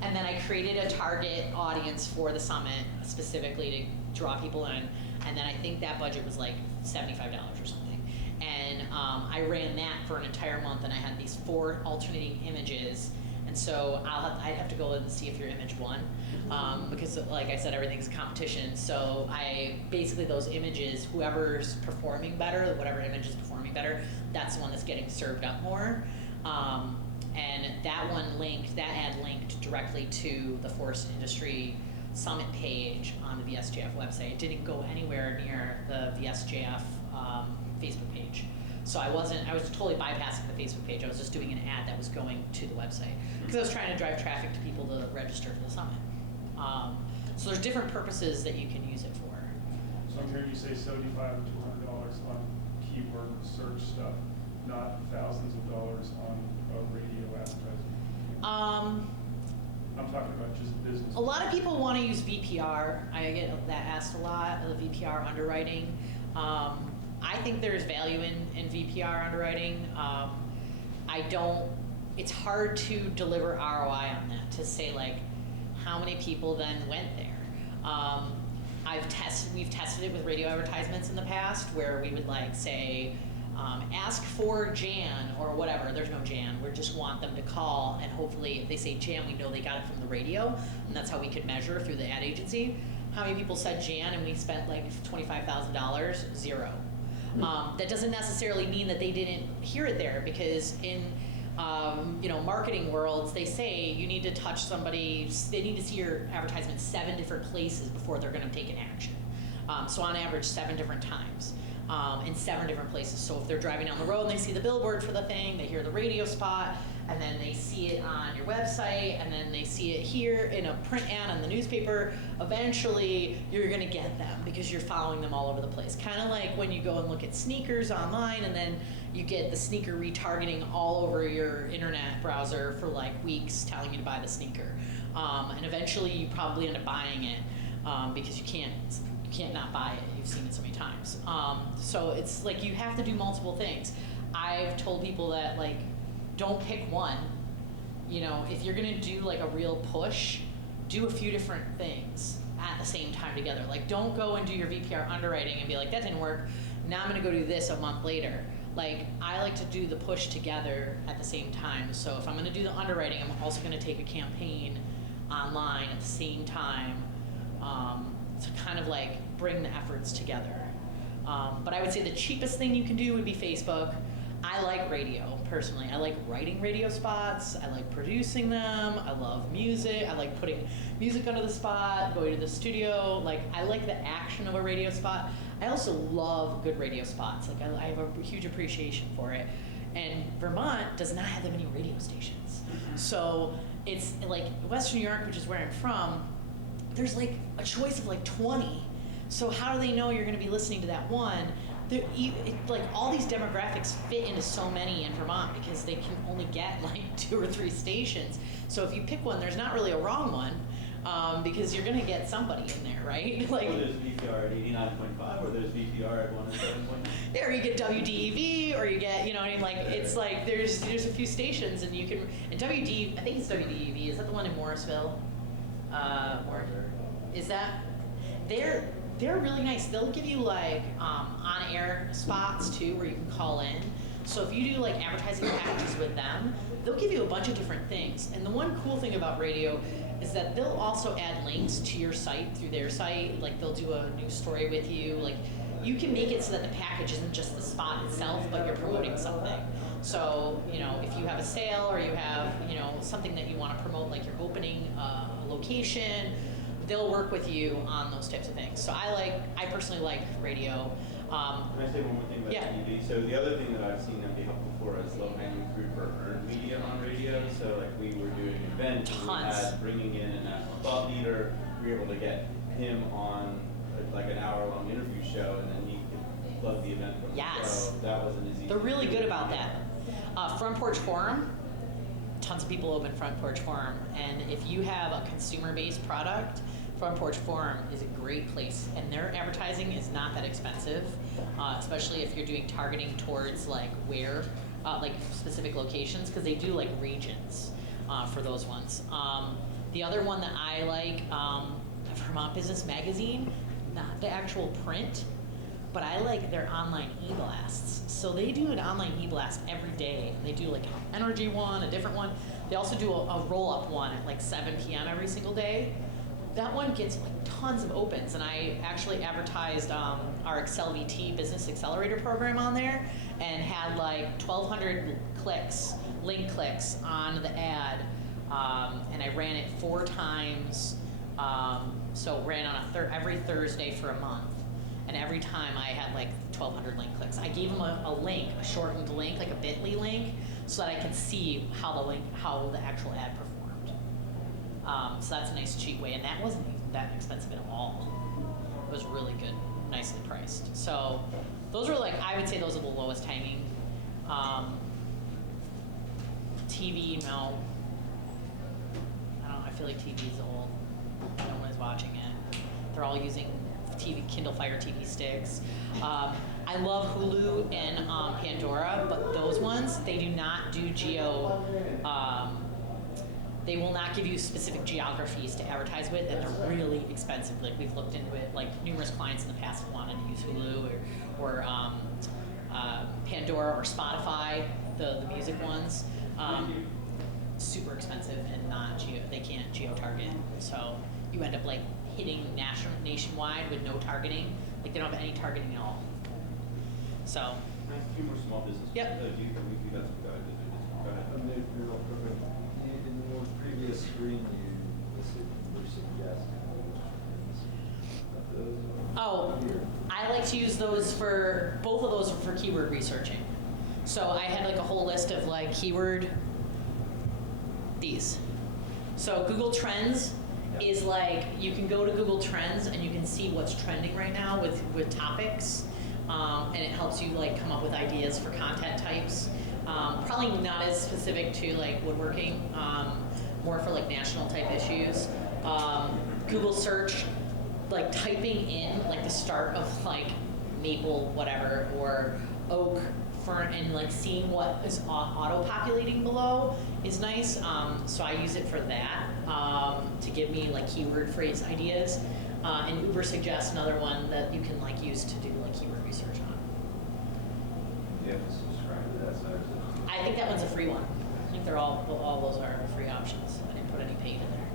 And then I created a target audience for the summit specifically to draw people in. And then I think that budget was like $75 or something. And I ran that for an entire month, and I had these 4 alternating images. And so I'd have to go and see if your image won, because like I said, everything's a competition. So basically those images, whoever's performing better, whatever image is performing better, that's the one that's getting served up more. And that ad linked directly to the Forest Industry Summit page on the VSJF website. It didn't go anywhere near the VSJF Facebook page. So I was totally bypassing the Facebook page. I was just doing an ad that was going to the website because I was trying to drive traffic to people to register for the summit. So there's different purposes that you can use it for. So I'm hearing you say $75 to $100 on keyword search stuff, not thousands of dollars on a radio advertising. I'm talking about just business. A lot of people want to use VPR. I get that asked a lot, the VPR underwriting. I think there's value in VPR underwriting. It's hard to deliver ROI on that, to say like how many people then went there. We've tested it with radio advertisements in the past where we would like say, ask for Jan or whatever. There's no Jan. We just want them to call, and hopefully if they say Jan, we know they got it from the radio, and that's how we could measure through the ad agency. How many people said Jan and we spent like $25,000? 0. That doesn't necessarily mean that they didn't hear it there, because in marketing worlds, they say you need to touch somebody, they need to see your advertisement 7 different places before they're going to take an action. So on average, 7 different times. In 7 different places. So if they're driving down the road and they see the billboard for the thing, they hear the radio spot, and then they see it on your website, and then they see it here in a print ad on the newspaper, eventually you're going to get them because you're following them all over the place. Kind of like when you go and look at sneakers online, and then you get the sneaker retargeting all over your internet browser for like weeks telling you to buy the sneaker. And eventually you probably end up buying it because you can't not buy it. You've seen it so many times. So it's like you have to do multiple things. I've told people that like, don't pick one. If you're gonna do like a real push, do a few different things at the same time together. Like, don't go and do your VPR underwriting and be like, that didn't work, now I'm gonna go do this a month later. Like, I like to do the push together at the same time. So if I'm gonna do the underwriting, I'm also gonna take a campaign online at the same time to kind of like bring the efforts together. But I would say the cheapest thing you can do would be Facebook. I like radio, personally. I like writing radio spots. I like producing them. I love music. I like putting music under the spot, going to the studio. Like, I like the action of a radio spot. I also love good radio spots. Like, I have a huge appreciation for it. And Vermont does not have that many radio stations. So it's like Western New York, which is where I'm from, there's like a choice of like 20. So how do they know you're going to be listening to that one? like all these demographics fit into so many in Vermont because they can only get like 2 or 3 stations. So if you pick one, there's not really a wrong one, because you're gonna get somebody in there, right? Like, Or there's VPR at 89.5, or there's VPR at 107.9. yeah, or you get WDEV, or you get, you know what I mean? Like, it's like there's a few stations, and you can. And I think it's WDEV. Is that the one in Morrisville? Is that? They're really nice. They'll give you like on-air spots too, where you can call in. So if you do like advertising packages with them, they'll give you a bunch of different things. And the one cool thing about radio is that they'll also add links to your site through their site. Like they'll do a news story with you. Like you can make it so that the package isn't just the spot itself, but you're promoting something. So, you know, if you have a sale or you have, you know, something that you want to promote, like you're opening a location, they'll work with you on those types of things. So I personally like radio. Can I say one more thing about Yeah. TV? So the other thing that I've seen that be helpful for is low-hanging fruit for earned media on radio. So like we were doing an event, and we Tons. had bringing in a national thought leader. We were able to get him on like an hour-long interview show, and then he could plug the event from the Yes. show. That wasn't as easy. They're really to do. good about that. Front Porch Forum, tons of people open Front Porch Forum, and if you have a consumer-based product, Front Porch Forum is a great place, and their advertising is not that expensive, especially if you're doing targeting towards like like specific locations, because they do like regions for those ones. The other one that I like, Vermont Business Magazine, not the actual print, but I like their online e-blasts. So they do an online e-blast every day. They do like an energy one, a different one. They also do a roll-up one at like 7 p.m. every single day. That one gets like tons of opens, and I actually advertised our Excel VT Business Accelerator program on there, and had like 1,200 clicks, link clicks on the ad, and I ran it 4 times. So ran on every Thursday for a month, and every time I had like 1,200 link clicks. I gave them a link, a shortened link, like a bit.ly link, so that I could see how the actual ad performed. So that's a nice cheap way, and that wasn't that expensive at all. It was really good, nicely priced. So those are like, I would say those are the lowest hanging. TV, no. I don't know, I feel like TV is old. No one is watching it. They're all using Kindle Fire TV sticks. I love Hulu and Pandora, but those ones, they do not do geo. They will not give you specific geographies to advertise with, and they're really expensive. Like we've looked into it, like numerous clients in the past have wanted to use Hulu or Pandora or Spotify, the music ones. Super expensive and not they can't geo-target. So you end up like hitting nationwide with no targeting. Like they don't have any targeting at all. So. Can I ask a few more small business? Yep. Do you got some go ahead. In your previous screen, you listed or suggested those. Oh, I like to use those for, both of those are for keyword researching. So I had like a whole list of like these. So Google Trends is like, you can go to Google Trends and you can see what's trending right now with topics. And it helps you like come up with ideas for content types. Probably not as specific to like woodworking, more for like national type issues. Google search, like typing in like the start of like maple whatever or oak fern, and like seeing what is auto-populating below is nice. So I use it for that, to give me like keyword phrase ideas. And Uber suggests another one that you can like use to do like keyword research on. Do you have to subscribe to that site? I think that one's a free one. I think all those are free options. I didn't put any paid in there.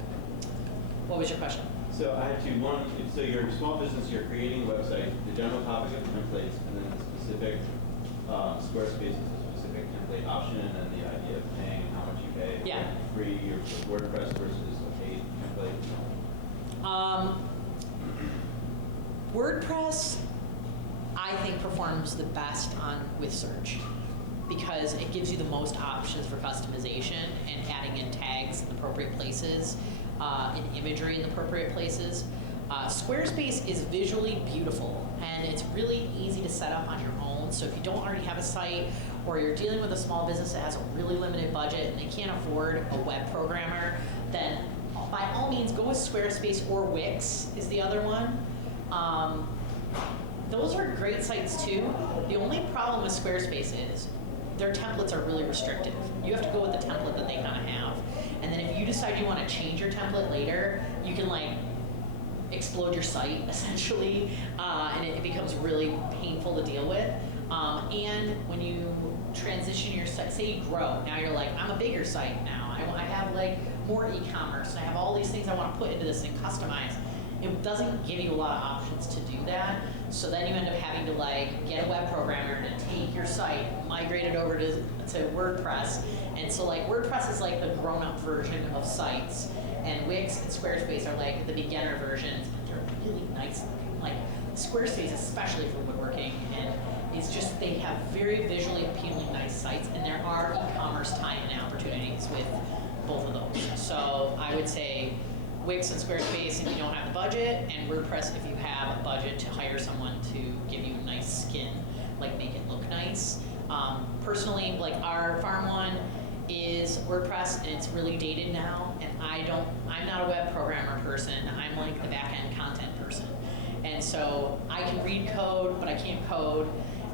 What was your question? So I have two. One, so your small business, you're creating a website, the general topic of templates, and then the specific Squarespace is a specific template option, and then the idea of paying, how much you pay. Yeah. Free or WordPress versus a paid template. WordPress, I think, performs the best with search because it gives you the most options for customization and adding in tags in appropriate places, and imagery in the appropriate places. Squarespace is visually beautiful, and it's really easy to set up on your own. So if you don't already have a site, or you're dealing with a small business that has a really limited budget and they can't afford a web programmer, then by all means go with Squarespace, or Wix is the other one. Those are great sites too. The only problem with Squarespace is their templates are really restrictive. You have to go with the template that they kind of have. And then if you decide you want to change your template later, you can like explode your site essentially, and it becomes really painful to deal with. And when you transition your site, say you grow, now you're like, I'm a bigger site now. I have like more e-commerce, and I have all these things I want to put into this and customize. It doesn't give you a lot of options to do that. So then you end up having to like get a web programmer to take your site, migrate it over to WordPress. And so like WordPress is like the grown-up version of sites, and Wix and Squarespace are like the beginner versions, but they're really nice looking. Like Squarespace, especially for woodworking, and it's just, they have very visually appealing, nice sites, and there are e-commerce tie-in opportunities with both of those. So I would say Wix and Squarespace if you don't have the budget, and WordPress if you have a budget to hire someone to give you a nice skin, like make it look nice. Personally, like our farm one is WordPress, and it's really dated now, and I'm not a web programmer person, I'm like the back-end content person. And so I can read code, but I can't code,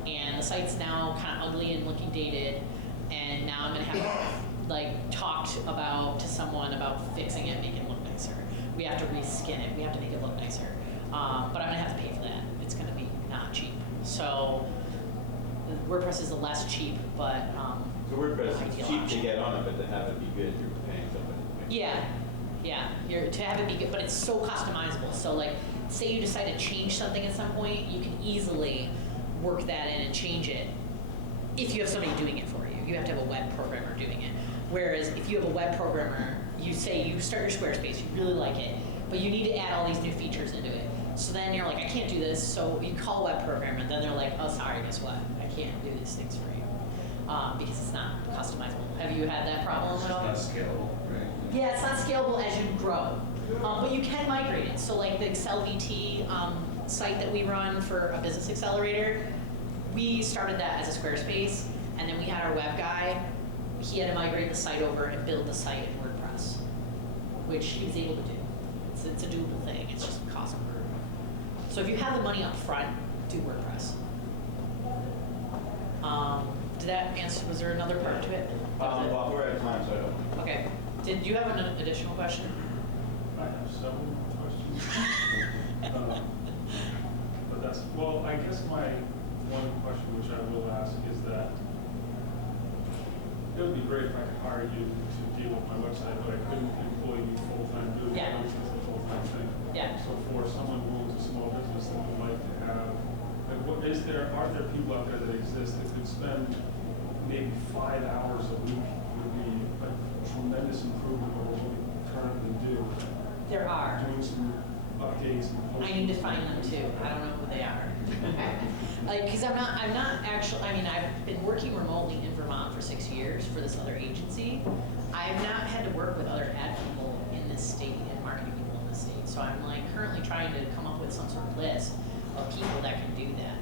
and the site's now kind of ugly and looking dated, and now I'm gonna have like talked to someone about fixing it, make it look nicer. We have to reskin it, we have to make it look nicer. But I'm gonna have to pay for that. It's gonna be not cheap. So WordPress is the less cheap, but So WordPress ideal is cheap option. to get on it, but to have it be good, you're paying somebody to make it. Yeah. To have it be good, but it's so customizable. So like, say you decide to change something at some point, you can easily work that in and change it if you have somebody doing it for you. You have to have a web programmer doing it. Whereas if you have a web programmer, you say you start your Squarespace, you really like it, but you need to add all these new features into it. So then you're like, I can't do this, so you call a web programmer, and then they're like, oh, sorry, guess what? I can't do these things for you, because it's not customizable. Have you had that problem at all? It's not scalable, right? Yeah, it's not scalable as you grow, but you can migrate it. So like the Excel VT site that we run for a business accelerator, we started that as a Squarespace, and then we had our web guy, he had to migrate the site over and build the site in WordPress, which he was able to do. It's a doable thing, it's just cost per. So if you have the money up front, do WordPress. Did that answer, was there another part to it? Well, we're out of time, so I don't. Okay, did you have an additional question? I have several questions. But that's, well, I guess my one question which I will ask is that it would be great if I could hire you to deal with my website, but I couldn't employ you full-time doing it. Yeah. It's a full-time thing. Yeah. So for someone who owns a small business that would like to have, like, are there people out there that exist that could spend maybe 5 hours a week would be a tremendous improvement over what we currently do? There are. Doing some updates and posting. I need to find them too. I don't know who they are. Like, because I'm not actually, I mean, I've been working remotely in Vermont for 6 years for this other agency. I've not had to work with other ad people in this state and marketing people in this state. So I'm like currently trying to come up with some sort of list of people that can do that.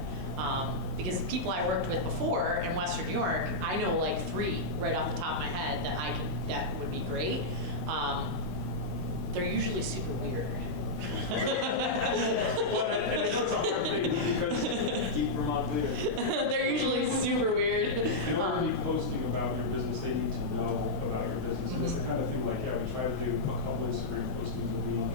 Because the people I worked with before in Western New York, I know like 3 right off the top of my head that would be great. They're usually super weird. Well, and it's a hard thing because Keep Vermont clear. They're usually super weird. in order to be posting about your business, they need to know about your business. And it's the kind of thing like, yeah, we try to do a couple Instagram postings a week.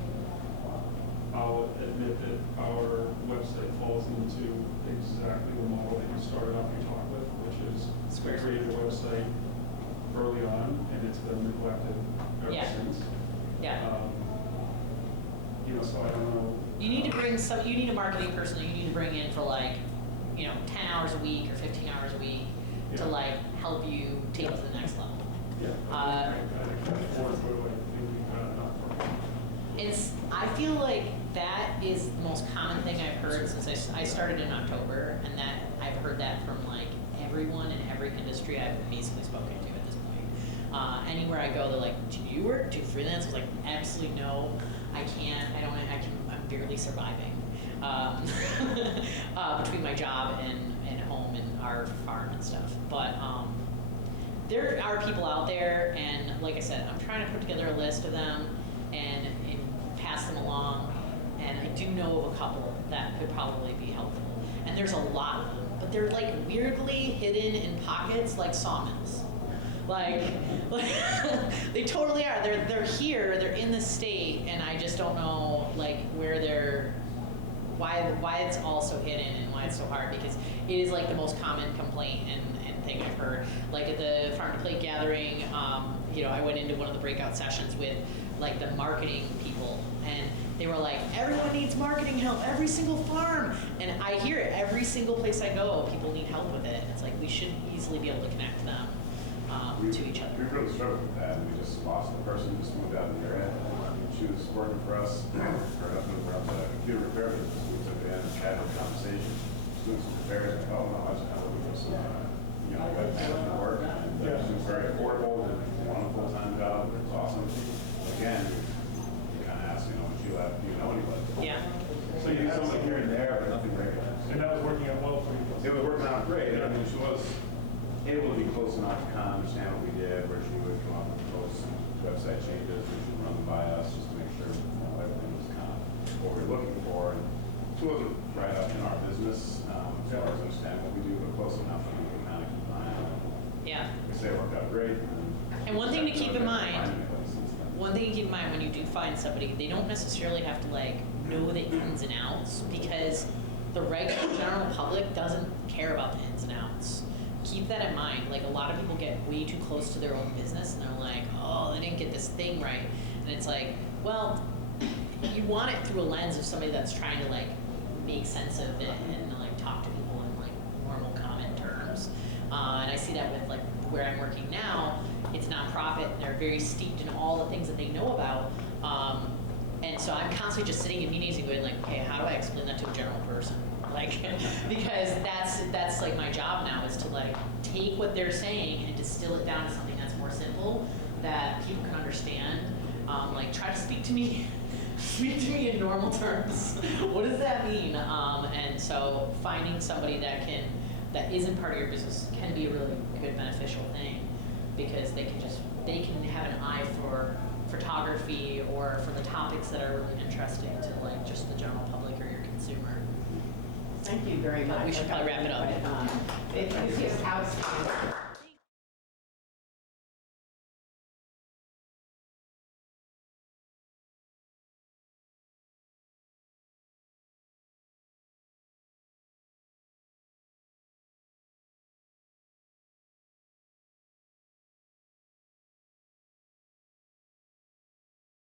I'll admit that our website falls into exactly the model that you started off your talk with, which is we created a website early on, and it's been neglected ever Yeah. since. Yeah. You know, so I don't know. You need a marketing person that you need to bring in for like, 10 hours a week or 15 hours a week to Yeah. like help you take it to the next level. Yeah. I can't afford to like thinking not I feel like that is the most common thing I've heard since I started in October, and that I've heard that from like everyone in every industry I've basically spoken to at this point. Anywhere I go, they're like, do you work? Do you freelance? I was like, absolutely no. I can't. I'm barely surviving between my job and home and our farm and stuff. But there are people out there, and like I said, I'm trying to put together a list of them and pass them along. And I do know of a couple that could probably be helpful. And there's a lot of them, but they're like weirdly hidden in pockets like sawmills. Like they totally are. They're here, they're in the state, and I just don't know like where they're, why it's all so hidden and why it's so hard, because it is like the most common complaint and thing I've heard. Like at the Farm to Plate gathering, you know, I went into one of the breakout sessions with like the marketing people, and they were like, everyone needs marketing help, every single farm. And I hear it every single place I go, people need help with it. It's like we should easily be able to connect them to each other. We really struggled with that, and we just lost the person, just moved out of the area. She was working for us, her husband runs a computer repair business. We took it in and had a conversation, doing some repairs, like, oh no, I was kind of looking for some, you know, web management work. And she was very affordable, and won a full-time job, it was awesome. Again, you kind of ask, you know, when she left, do you know anybody? Yeah. So you had something here and there, but nothing regular. And that was working out well for you. It was working out great. I mean, she was able to be close enough to kind of understand what we did, where she would come up with posts and website changes, and she'd run them by us just to make sure, you know, everything was kind of what we were looking for. And she wasn't right up in our business as far as understanding what we do, but close enough that we can kind of keep an eye on it. Yeah. We say it worked out great. And one thing to keep in mind, when you do find somebody, they don't necessarily have to like know the ins and outs, because the regular general public doesn't care about the ins and outs. Keep that in mind. Like a lot of people get way too close to their own business, and they're like, oh, they didn't get this thing right. And it's like, well, you want it through a lens of somebody that's trying to like make sense of it and like talk to people in like normal common terms. And I see that with like where I'm working now. It's nonprofit. They're very steeped in all the things that they know about. And so I'm constantly just sitting in meetings and going like, okay, how do I explain that to a general person? Like, because that's like my job now, is to like take what they're saying and distill it down to something that's more simple that people can understand. Like try to speak to me in normal terms. What does that mean? And so finding somebody that isn't part of your business can be a really good beneficial thing, because they can have an eye for photography or for the topics that are really interesting to like just the general public or your consumer. Thank you very much. We should probably wrap it up. It was just outstanding.